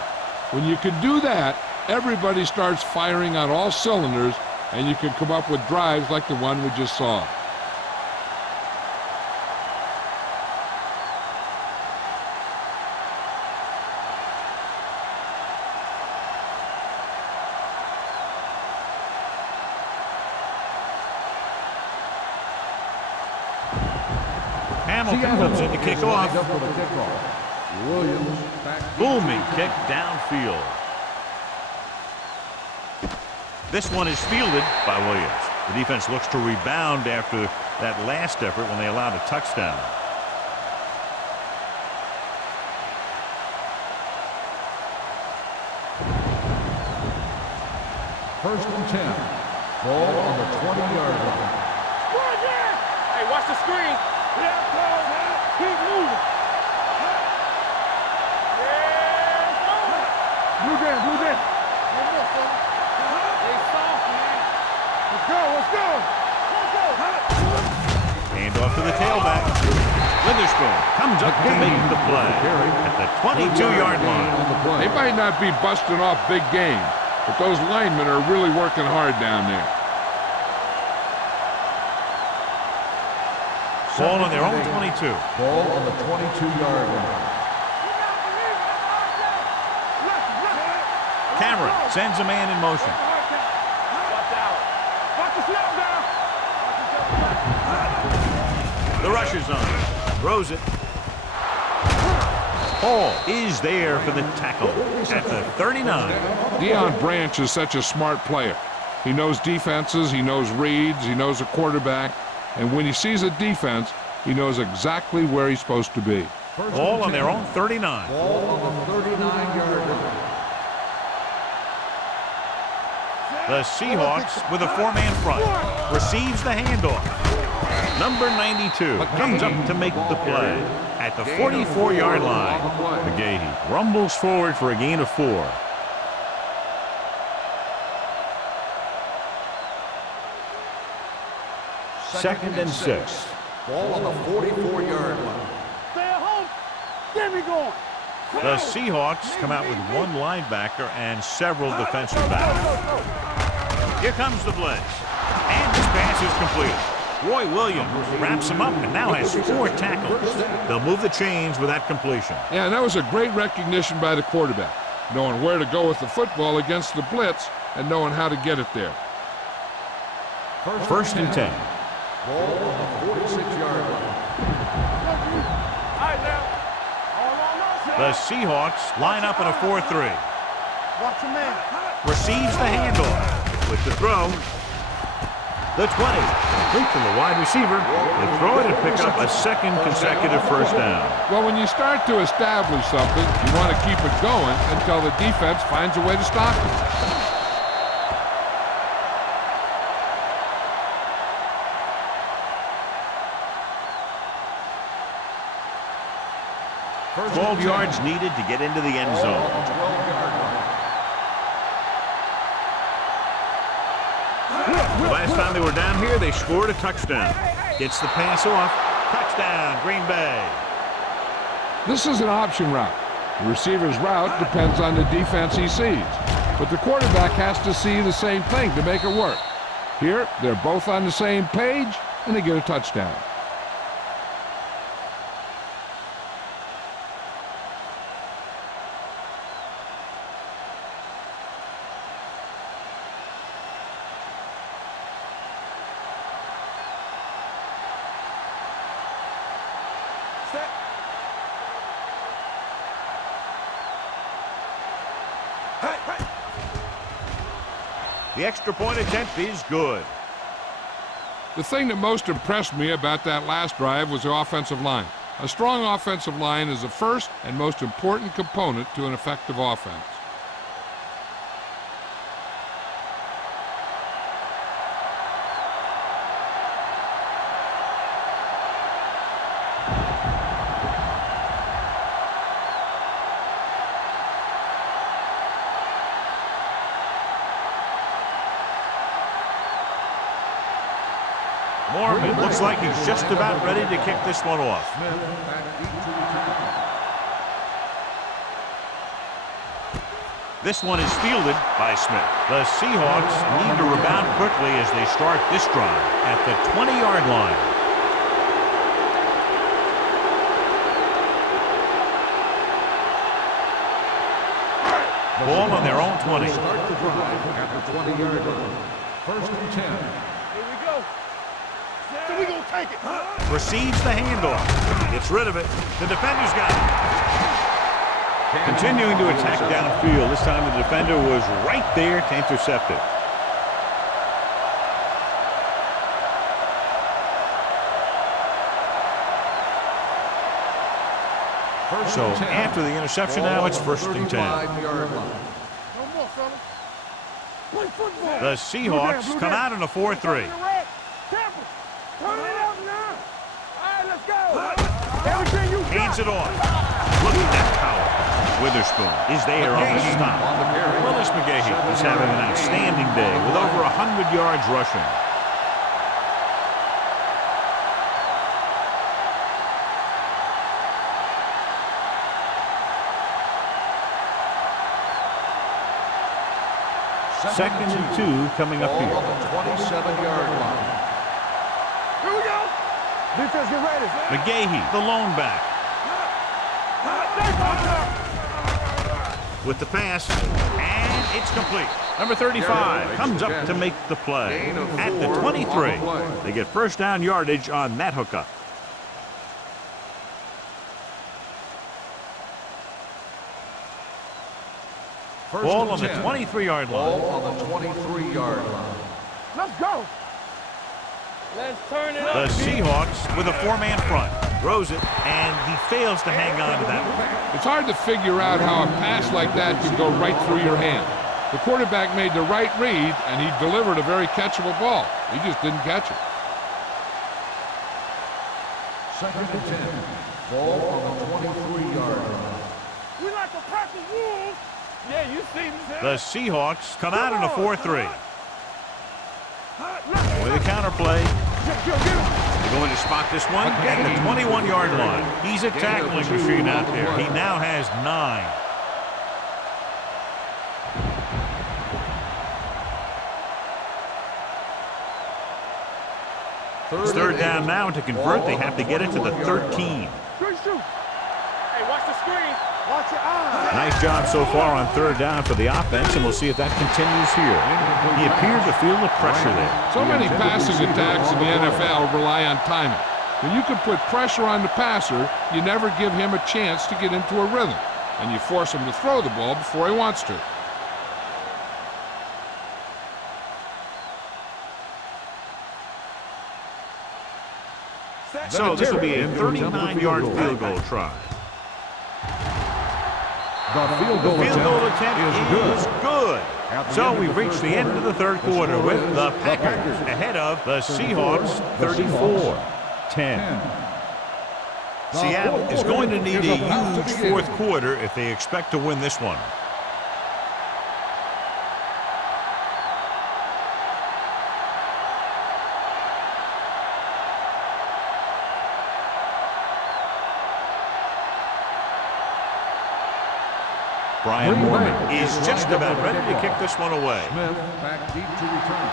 When you can do that, everybody starts firing on all cylinders, and you can come up with drives like the one we just saw. Hamilton comes in to kick off. Booming kick downfield. This one is fielded by Williams. The defense looks to rebound after that last effort when they allowed a touchdown. First and 10. Ball on the 20-yard line. Hey, watch the screen. Keep moving. Blue down, blue down. They soft, man. Let's go, let's go. Let's go. Hand off to the tailback. With a Witherspoon comes up to make the play at the 22-yard line. They might not be busting off big games, but those linemen are really working hard down there. Ball on their own 22. Ball on the 22-yard line. Cameron sends a man in motion. The rush is on. Throws it. Hall is there for the tackle at the 39. Deion Branch is such a smart player. He knows defenses, he knows reads, he knows a quarterback, and when he sees a defense, he knows exactly where he's supposed to be. Ball on their own 39. Ball on the 39-yard line. The Seahawks with a four-man front. Receives the handoff. Number 92 comes up to make the play at the 44-yard line. McGahee rumbles forward for a gain of 4. Second and 6. Ball on the 44-yard line. Stay at home. Get me going. The Seahawks come out with one linebacker and several defensive backs. Here comes the blitz. And this pass is completed. Roy Williams wraps him up and now has 4 tackles. They'll move the chains with that completion. Yeah, and that was a great recognition by the quarterback, knowing where to go with the football against the blitz and knowing how to get it there. First and 10. Ball on the 46-yard line. The Seahawks line up in a 4-3. Watch your man. Receives the handoff. With the throw. The 20. Complete to the wide receiver. They throw it and pick up a second consecutive first down. Well, when you start to establish something, you want to keep it going until the defense finds a way to stop it. First 12 yards needed to get into the end Ball zone. on the 12-yard line. Last time they were down here, they scored a touchdown. Gets the pass off. Touchdown, Green Bay. This is an option route. The receiver's route depends on the defense he sees, but the quarterback has to see the same thing to make it work. Here, they're both on the same page, and they get a touchdown. The extra point attempt is good. The thing that most impressed me about that last drive was the offensive line. A strong offensive line is the first and most important component to an effective offense. Mormon looks like he's just about ready to kick this one off. This one is fielded by Smith. The Seahawks need to rebound quickly as they start this drive at the 20-yard line. Ball on their own 20. Start the drive at the 20-yard line. First and 10. Here we go. So we gonna take it. Receives the handoff. Gets rid of it. The defender's got it. Continuing to attack downfield. This time the defender was right there to intercept it. So after the interception now, it's first and 10. No more, fellas. Play football. The Seahawks come out in a 4-3. Turn it out now. All right, let's go. Everything you got. Hands it off. Look at that power. Witherspoon is there on the stop. Willis McGahee is having an outstanding day with over 100 yards rushing. Second and 2 coming up Ball here. on the 27-yard line. Here we go. Defense, get ready. McGahee, the lone back. With the pass, and it's complete. Number 35 comes up to make the play. At the 23, they get first down yardage on that hookup. Ball on the 23-yard line. Ball on the 23-yard line. Let's go. Let's turn it The up. Seahawks with a four-man front. Throws it, and he fails to hang on to that one. It's hard to figure out how a pass like that could go right through your hand. The quarterback made the right read, and he delivered a very catchable ball. He just didn't catch it. Second and 10. Ball on the 23-yard line. We like to practice rules. Yeah, you see this. The Seahawks come out in a 4-3. With a counterplay. They're going to spot this one at the 21-yard line. He's a tackling machine out there. He now has 9. It's third down now. To convert, they have to get it to the 13. Good shoot. Hey, watch the screen. Watch your eyes. Nice job so far on third down for the offense, and we'll see if that continues here. He appeared to feel the pressure there. So many passing attacks in the NFL rely on timing. When you can put pressure on the passer, you never give him a chance to get into a rhythm, and you force him to throw the ball before he wants to. So this will be a 39-yard field goal try. The field The field goal attempt is good. So we've reached the end of the third quarter with the Packers ahead of the Seahawks 34-10. Seattle is going to need a huge fourth quarter if they expect to win this one. Brian Moorman is just about ready to kick this one away. Smith back deep to return.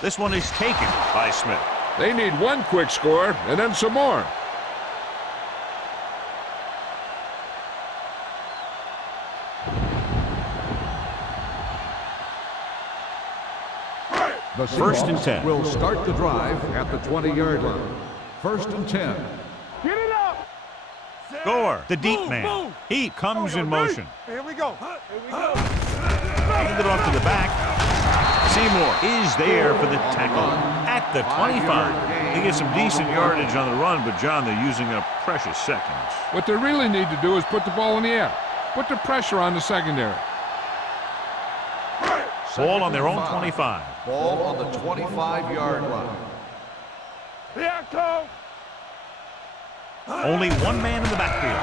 This one is taken by Smith. They need one quick score and then some more. The First and Seahawks 10. will start the drive at the 20-yard line. First and 10. Get it up. Gore, the deep man. He comes in motion. Here we go. Here we go. Handed off to the back. Seymour is there for the tackle at the 25. They get some decent yardage on the run, but John, they're using up precious seconds. What they really need to do is put the ball in the air. Put the pressure on the secondary. Ball on their own 25. Ball on the 25-yard line. Here I come. Only one man in the backfield.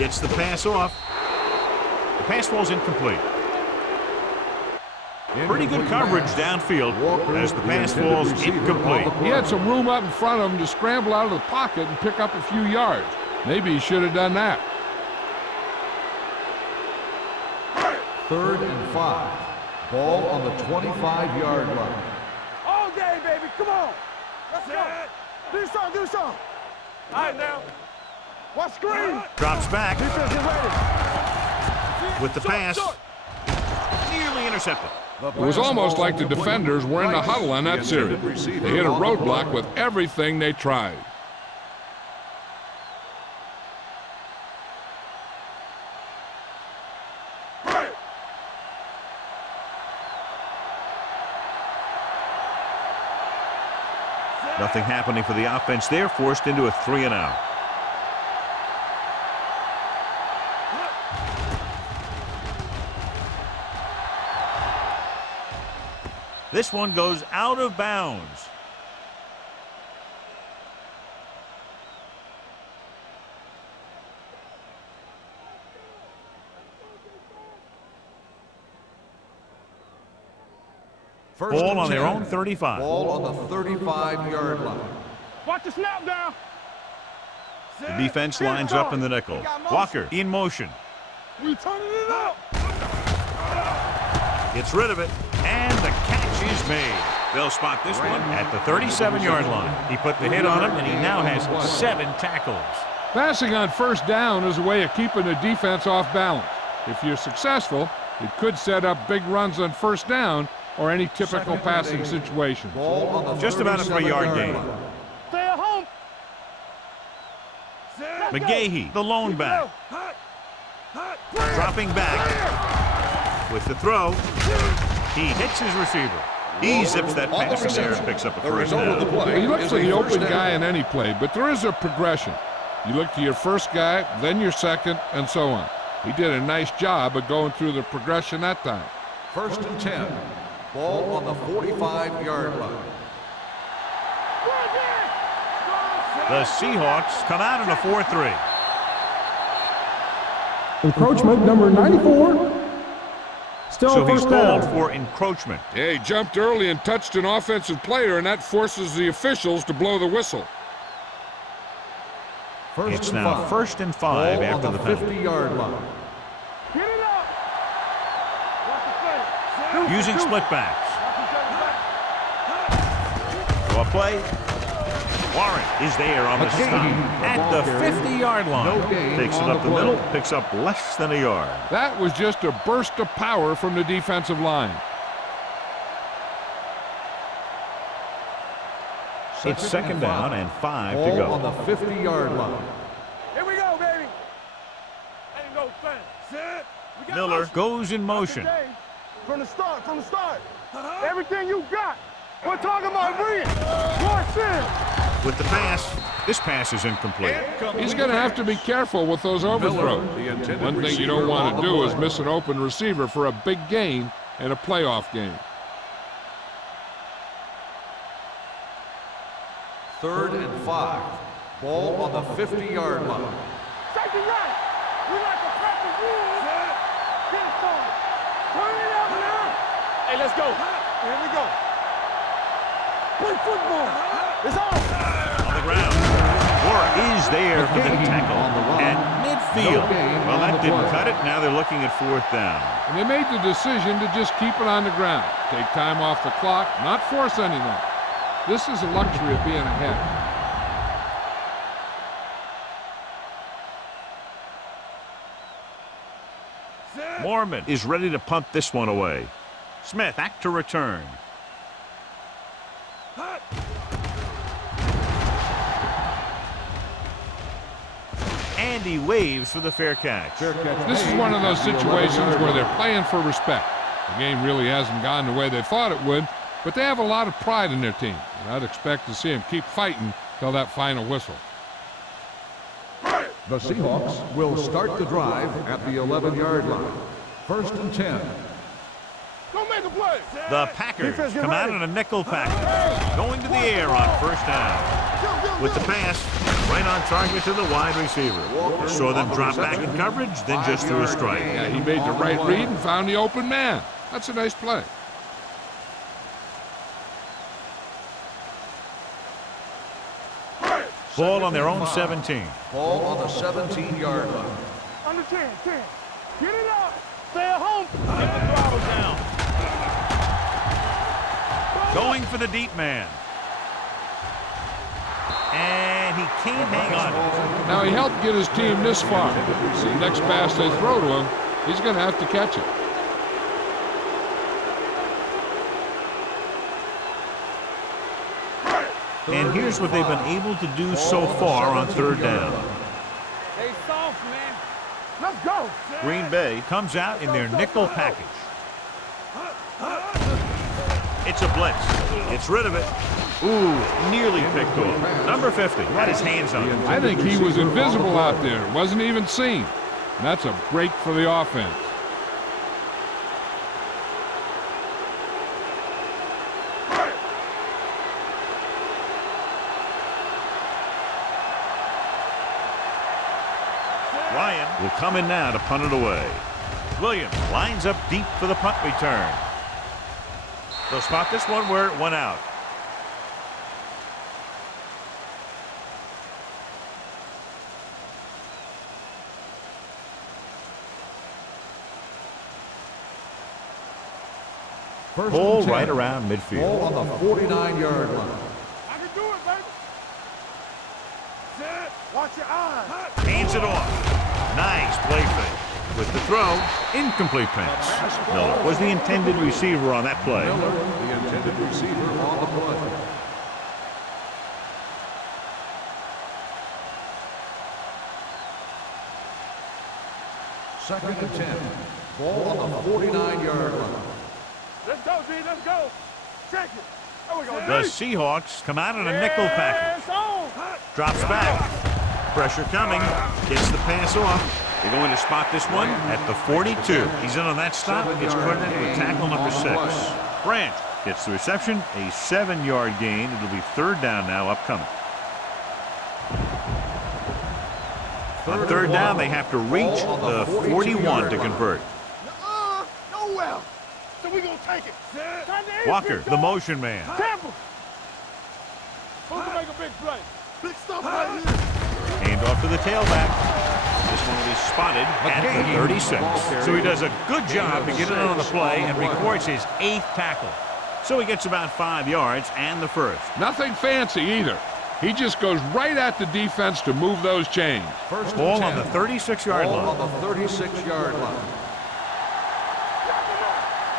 Gets the pass off. The pass falls incomplete. Pretty good coverage downfield as the pass falls incomplete. He had some room up in front of him to scramble out of the pocket and pick up a few yards. Maybe he should have done that. Third and 5. Ball on the 25-yard line. All day, baby. Come on. Let's go. Do something. Do something. All right, now. Watch screen. Drops back Defense, get ready. with the pass. Nearly intercepted. It was almost like the defenders were in the huddle on that series. They hit a roadblock with everything they tried. Nothing happening for the offense. They're forced into a 3-and-out. This one goes out of bounds. Ball on their own 35. Ball on the 35-yard line. Watch the snap down. The defense lines up in the nickel. Walker in motion. We turning it up. Gets rid of it, and the catch is made. They'll spot this one at the 37-yard line. He put the hit on him, and he now has 7 tackles. Passing on first down is a way of keeping the defense off balance. If you're successful, it could set up big runs on first down or any typical passing situation. Just about a 3-yard gain. Stay at home. McGahee, the lone back. Dropping back with the throw. He hits his receiver. He zips that pass in there and picks up a first down. He looks for the open guy in any play, but there is a progression. You look to your first guy, then your second, and so on. He did a nice job of going through the progression that time. 1st and 10. Ball on the 45-yard line. The Seahawks come out in a 4-3. Encroachment number 94. Still So he's first called down. for encroachment. Yeah, he jumped early and touched an offensive player, and that forces the officials to blow the whistle. It's now 1st and 5 after the penalty. 50-yard line. Get it up. Watch the play. Using split backs. Draw play. Warren is there on the stop at the 50-yard line. Takes it up the middle, picks up less than a yard. That was just a burst of power from the defensive line. It's 2nd down and 5 to Ball on go. the 50-yard line. Here we go, baby. Ain't no thing. Sit. We got Miller motion. goes in motion. Today, from the start. Everything you got. We're talking about bringing. Watch this. With the pass, this pass is incomplete. He's going to have to be careful with those overthrows. One thing you don't want to do is miss an open receiver for a big gain in a playoff game. 3rd and 5. Ball on the 50-yard line. Safety right. We like to practice rules. Get it started. Turn it up now. Hey, let's go. Here we go. Play football. It's on. On the ground. Warren is there for the tackle. And midfield. Well, that didn't cut it. Now they're looking at 4th down. And they made the decision to just keep it on the ground. Take time off the clock, not force anything. This is a luxury of being ahead. Mormon is ready to punt this one away. Smith back to return. And he waves for the fair catch. This is one of those situations where they're playing for respect. The game really hasn't gone the way they thought it would, but they have a lot of pride in their team. And I'd expect to see them keep fighting till that final whistle. The Seahawks will start the drive at the 11-yard line. 1st and 10. Don't make a play. The Packers Defense, get come out ready. in a nickel package. Going to the air on 1st down. With the pass, right on target to the wide receiver. Saw them drop back in coverage, then just threw a strike. Yeah, he made the right read and found the open man. That's a nice play. Ball on their own 17. Ball on the 17-yard line. Under 10. Get it up. Stay at home. Get the throttle down. Going for the deep man. And he can't hang on. Now, he helped get his team this far. So the next pass they throw to him, he's going to have to catch it. And here's what they've been able to do so far on 3rd down. Stay soft, man. Let's go. Green Bay comes out in their nickel package. It's a blitz. Gets rid of it. Ooh, nearly picked off. Number 50 got his hands on it. I think he was invisible out there. Wasn't even seen. And that's a break for the offense. Ryan will come in now to punt it away. Williams lines up deep for the punt return. They'll spot this one where it went out. First Ball and 10. right around Ball midfield. on the 49-yard line. I can do it, baby. Sit. Watch your eyes. Hands it off. Nice play fake. With the throw, incomplete pass. Miller was the intended receiver on that play. Miller, the intended receiver on the play. Second and 10. Ball on the 49-yard line. Let's go, D. Let's go. Check it. There we go, The D. Seahawks come out in a nickel package. It's on. Drops back. Pressure coming. Gets the pass off. They're going to spot this one at the 42. He's in on that stop. Gets credited with tackle number 6. Branch gets the reception. A 7-yard gain. It'll be third down now upcoming. On third down, they have to reach the 41 to convert. Nowhere. So we gonna take it. Walker, the motion man. Temple. Who's gonna make a big play? Big stuff right here. Hand off to the tailback. This one will be spotted at the 36. So he does a good job to get in on the play and records his 8th tackle. So he gets about 5 yards and the first. Nothing fancy either. He just goes right at the defense to move those chains. First Ball and on the 10. 36-yard Ball line. on the 36-yard line.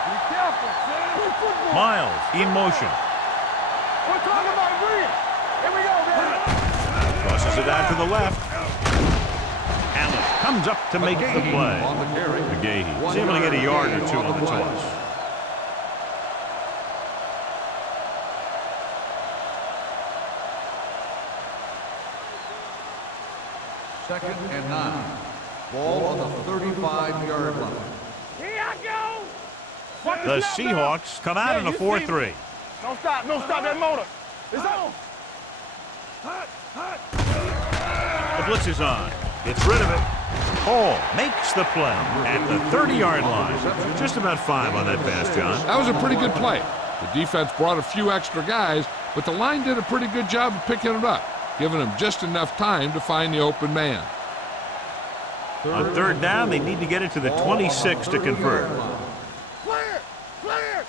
Be careful, son. Miles in motion. We're talking about green. Here we go, man. Crosses it out to the left. Allen comes up to make the play. On the carry. McGahee is able to get a yard or two on the toss. Second and 9. Ball on the 35-yard line. Here I go. Watch The snap now. Seahawks come out in a 4-3. Don't stop. Don't stop that motor. It's on. The blitz is on. Gets rid of it. Hall makes the play at the 30-yard line. Just about 5 on that pass, John. That was a pretty good play. The defense brought a few extra guys, but the line did a pretty good job of picking it up, giving them just enough time to find the open man. On third down, they need to get it to the 26 to convert. Clear. Clear.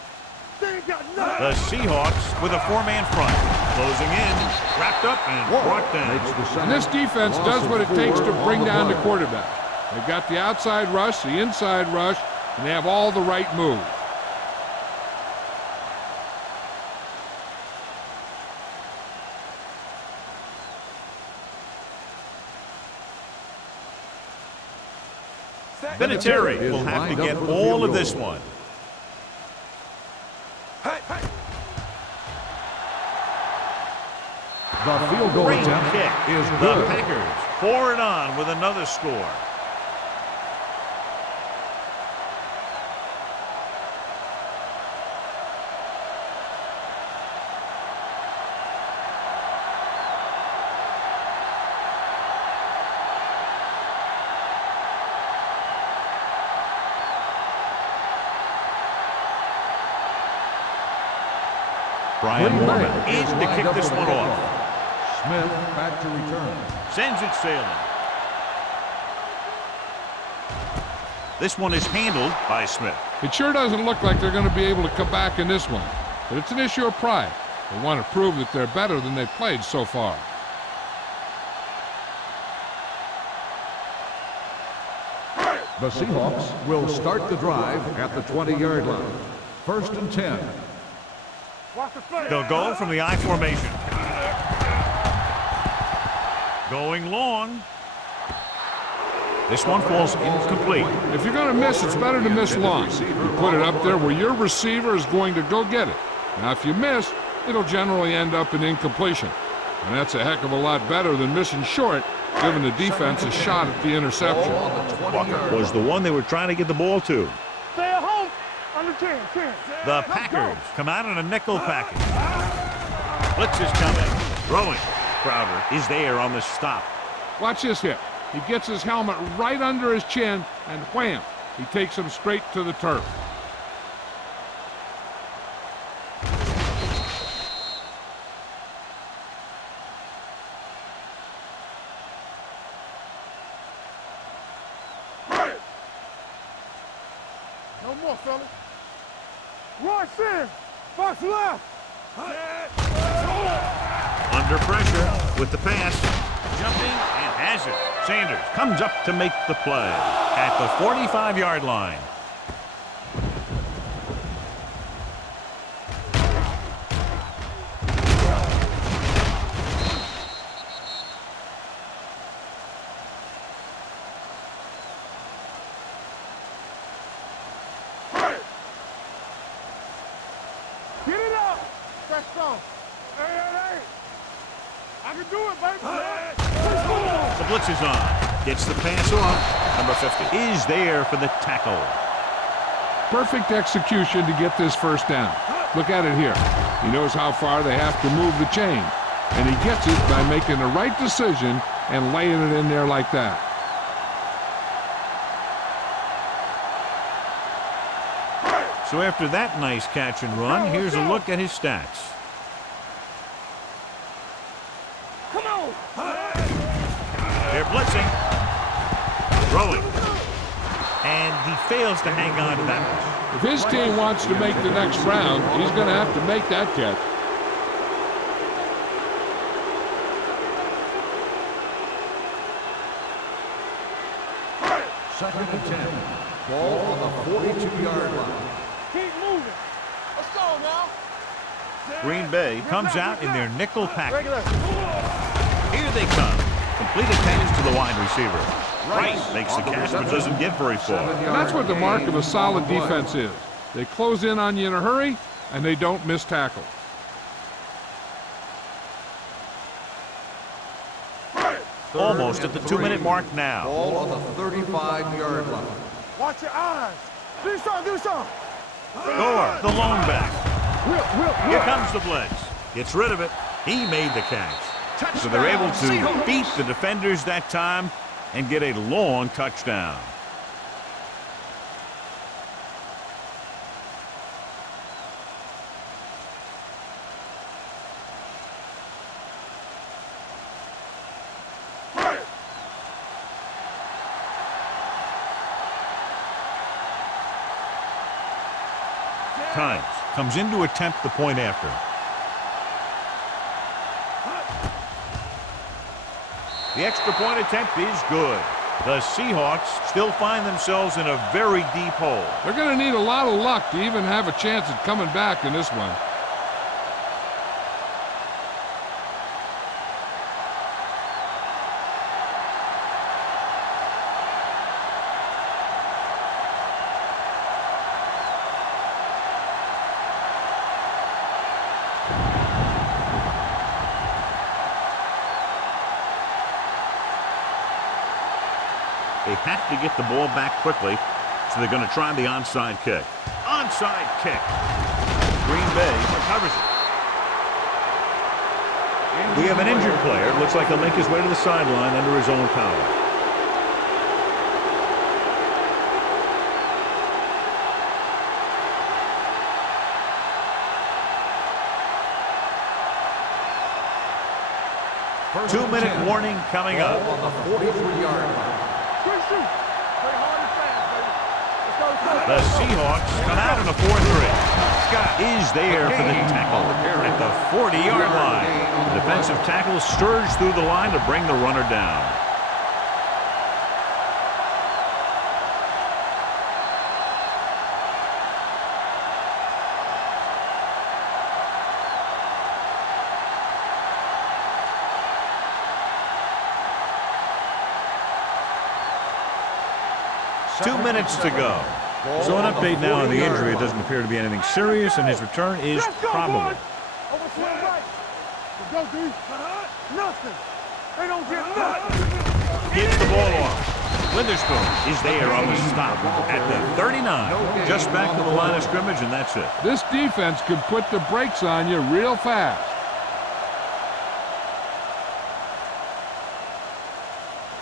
They ain't got nothing. The Seahawks with a 4-man front. Closing in, wrapped up, and brought down. And this defense does what it takes to bring down the quarterback. They've got the outside rush, the inside rush, and they have all the right moves. Vinatieri will have to get all of this one. The field goal Great attempt kick. is The good. Packers pour it on with another score. Brian Morgan in to kick this one off. Smith back to return. Sends it sailing. This one is handled by Smith. It sure doesn't look like they're going to be able to come back in this one, but it's an issue of pride. They want to prove that they're better than they've played so far. The Seahawks will start the drive at the 20-yard line. First and 10. Watch the play. They'll go from the I formation. Going long. This one falls incomplete. If you're going to miss, it's better to miss long. You put it up there where your receiver is going to go get it. Now, if you miss, it'll generally end up in incompletion. And that's a heck of a lot better than missing short, giving the defense a shot at the interception. Walker was the one they were trying to get the ball to. Stay at home. Under 10. The Packers come out in a nickel package. Blitz is coming. Throwing. Crowder is there on the stop. Watch this hit. He gets his helmet right under his chin, and wham, he takes him straight to the turf. No more, fellas. Rush in. Box left. Under pressure with the pass. Jumping and has it. Sanders comes up to make the play at the 45-yard line. Get it up. Let's go. Hey. I can do it, baby. The blitz is on. Gets the pass off. Number 50 is there for the tackle. Perfect execution to get this first down. Look at it here. He knows how far they have to move the chain, and he gets it by making the right decision and laying it in there like that. So after that nice catch and run, here's a look at his stats. Come on. They're blitzing. Throwing. And he fails to hang on to that one. If his team wants to make the next round, he's going to have to make that catch. Second and 10. Ball on the 42-yard line. Keep moving. Let's go now. Green Bay comes out in their nickel package. Regular. Here they come. Completed pass to the wide receiver. Right makes the catch, but doesn't get very far. And that's what the mark of a solid defense is. They close in on you in a hurry, and they don't miss tackle. Almost at the 2-minute mark now. Ball on the 35-yard line. Watch your eyes. Do something. Gore, the lone back. Whip. Here comes the blitz. Gets rid of it. He made the catch. So they're able to beat the defenders that time and get a long touchdown. Times comes in to attempt the point after. The extra point attempt is good. The Seahawks still find themselves in a very deep hole. They're going to need a lot of luck to even have a chance at coming back in this one. They have to get the ball back quickly, so they're going to try the onside kick. Onside kick. Green Bay recovers it. We have an injured player. Looks like he'll make his way to the sideline under his own power. First 2-minute warning coming up. Ball on the 43-yard line. The Seahawks come out in a 4-3. Scott is there for the tackle at the 40-yard line. The defensive tackle surged through the line to bring the runner down. Two minutes to go. So an update now on the injury. It doesn't appear to be anything serious, and his return is probable. Over to the right. Let's go, D. Nothing. They don't get nothing. Gets the ball off. Witherspoon is there on the stop at the 39. Just back to the line of scrimmage, and that's it. This defense could put the brakes on you real fast.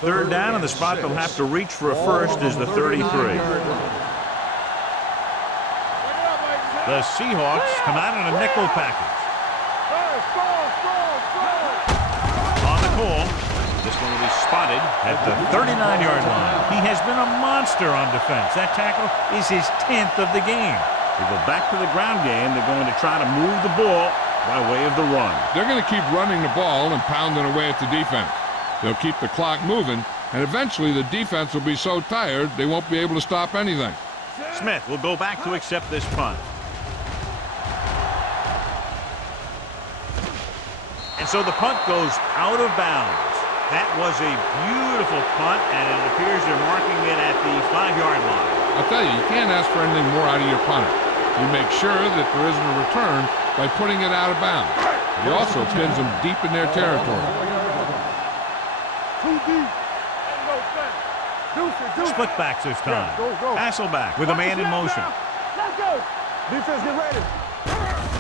Third down, and the spot they'll have to reach for a first is the 33. The Seahawks come out in a nickel package. On the call, this one will be spotted at the 39-yard line. He has been a monster on defense. That tackle is his 10th of the game. They go back to the ground game. They're going to try to move the ball by way of the run. They're going to keep running the ball and pounding away at the defense. They'll keep the clock moving, and eventually the defense will be so tired they won't be able to stop anything. Smith will go back to accept this punt. And so the punt goes out of bounds. That was a beautiful punt, and it appears they're marking it at the 5-yard line. I'll tell you, you can't ask for anything more out of your punter. You make sure that there isn't a return by putting it out of bounds. He also pins them deep in their territory. Too deep. Ain't no thing. Deuce. Split backs this time. Go. Hasselback with a man in motion. Let's go. Defense, get ready.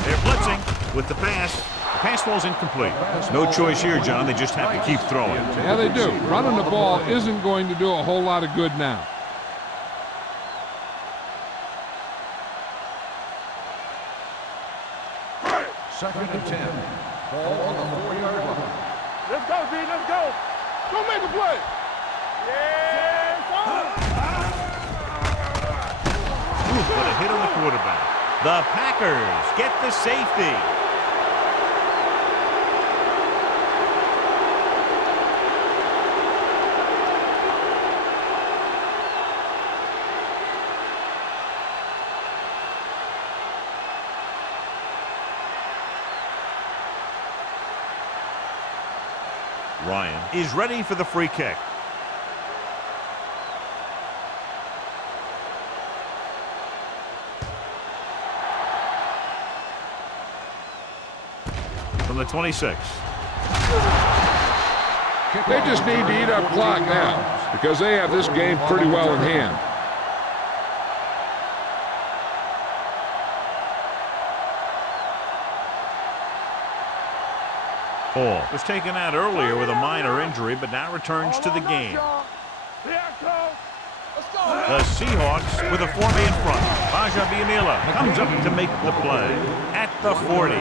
They're blitzing with the pass. The pass falls incomplete. No choice here, John. They just have to keep throwing. Yeah, they do. Running the ball isn't going to do a whole lot of good now. Second and 10. Ball on the 4-yard line. Let's go, D. Let's go. Go make a play. Yeah. Ooh, what a hit on the quarterback. The Packers get the safety. Ryan is ready for the free kick. From the 26. They just need to eat up clock now because they have this game pretty well in hand. Hall was taken out earlier with a minor injury, but now returns to the game. The Seahawks with a 4-man in front. Bajabiamila comes up to make the play at the 40.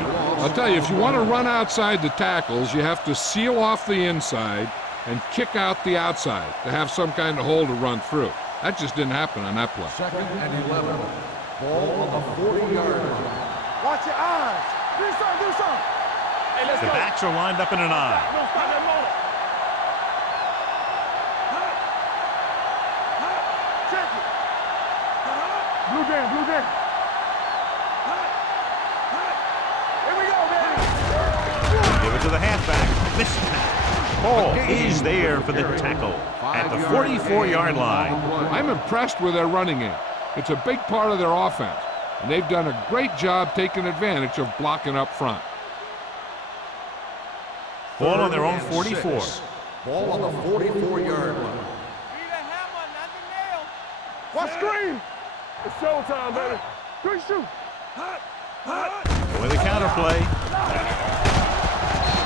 I'll tell you, if you want to run outside the tackles, you have to seal off the inside and kick out the outside to have some kind of hole to run through. That just didn't happen on that play. Second and 11. Ball on the 40-yard line. Watch your eyes. Do something. Hey, let's The go. backs are lined up in an eye. No, stop that moment. Check it. Blue game. Here we go, baby. Give it to the halfback. Missed tackle. Hall is there for the tackle at the 44-yard line. I'm impressed with their running game. It's a big part of their offense, and they've done a great job taking advantage of blocking up front. Ball on their own 44. Ball on the 44-yard line. Watch screen. It's showtime, baby. 3 shoot. With a counterplay.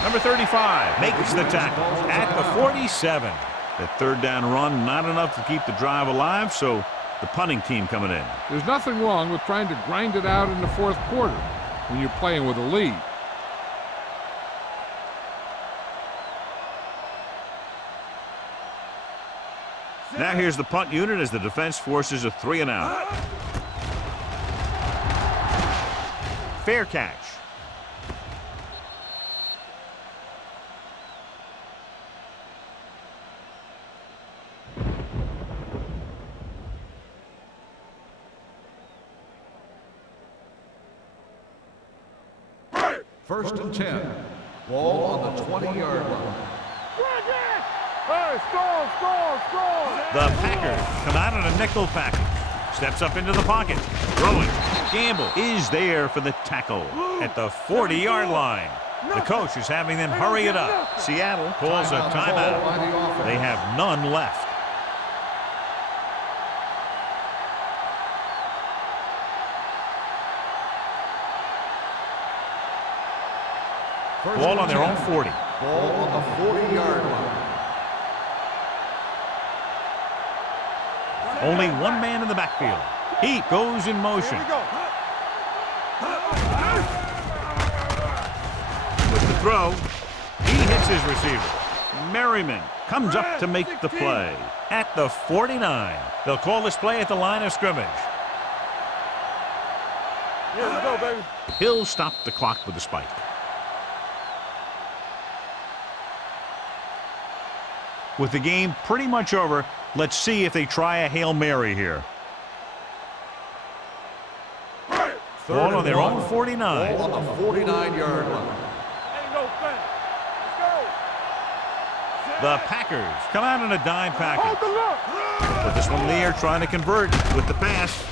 Number 35 makes the tackle at the 47. The third down run, not enough to keep the drive alive, so the punting team coming in. There's nothing wrong with trying to grind it out in the fourth quarter when you're playing with a lead. Now here's the punt unit as the defense forces a 3-and-out. Fair catch. First and 10. Ball on the 20-yard line. Hey, score. The Packers come out in a nickel package. Steps up into the pocket. Throwing. Gamble is there for the tackle at the 40-yard line. The coach is having them hurry it up. Seattle calls a timeout. They have none left. Ball on their own 40. Ball on the 40-yard line. Only one man in the backfield. He goes in motion. With the throw, he hits his receiver. Merriman comes up to make the play at the 49. They'll call this play at the line of scrimmage. Here we go, baby. Hill stopped the clock with the spike. With the game pretty much over, let's see if they try a Hail Mary here. Ball on their own 49. Ball on the 49-yard line. Ain't no thing. Let's go. The Packers come out in a dime Hold package. the look. Put this one in the air, trying to convert with the pass.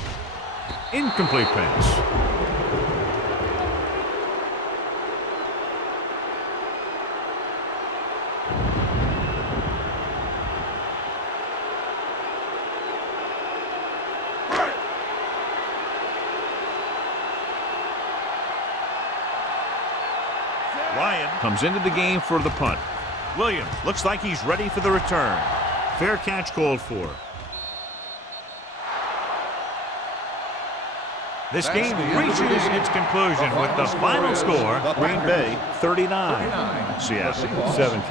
Incomplete pass. Ryan comes into the game for the punt. Williams looks like he's ready for the return. Fair catch called for. This game reaches its conclusion with the final score, Green Bay 39, Seattle 17.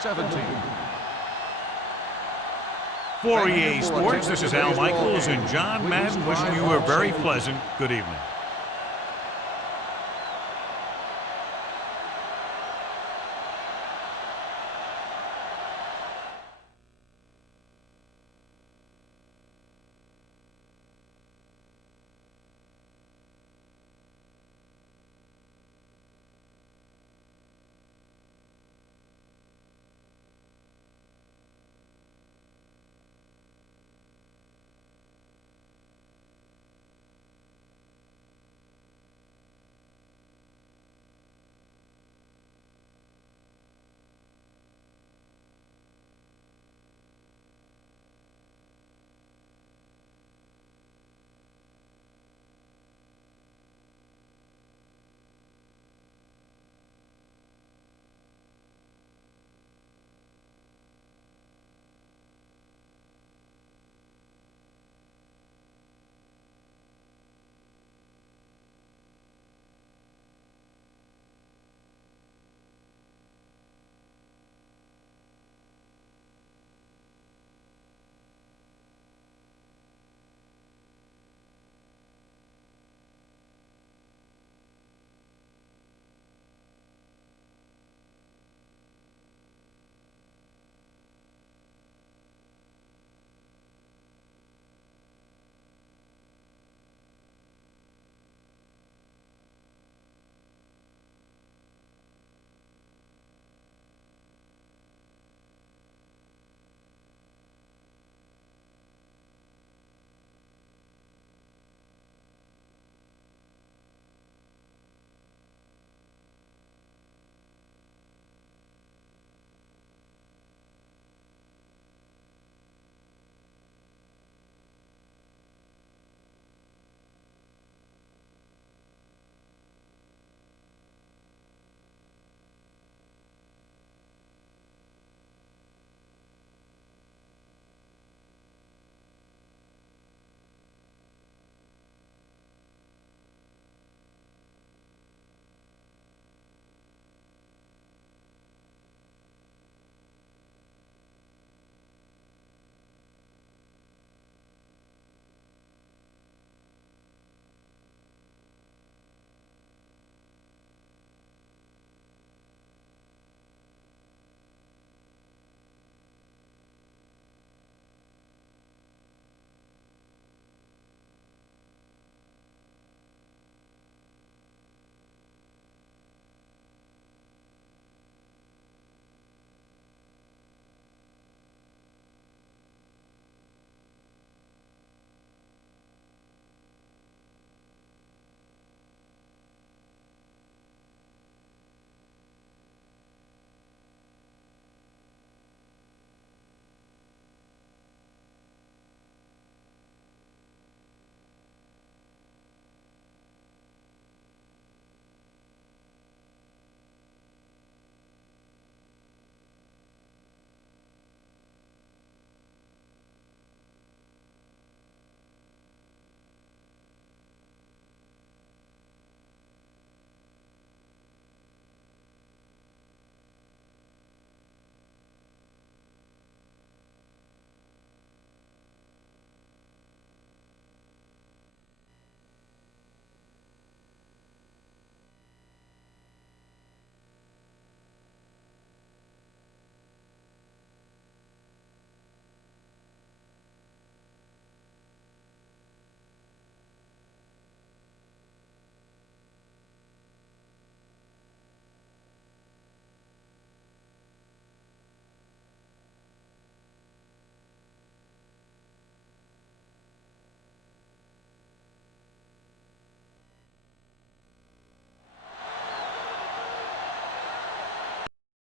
17. For EA Sports, this is Al Michaels and John Madden wishing you a very pleasant good evening.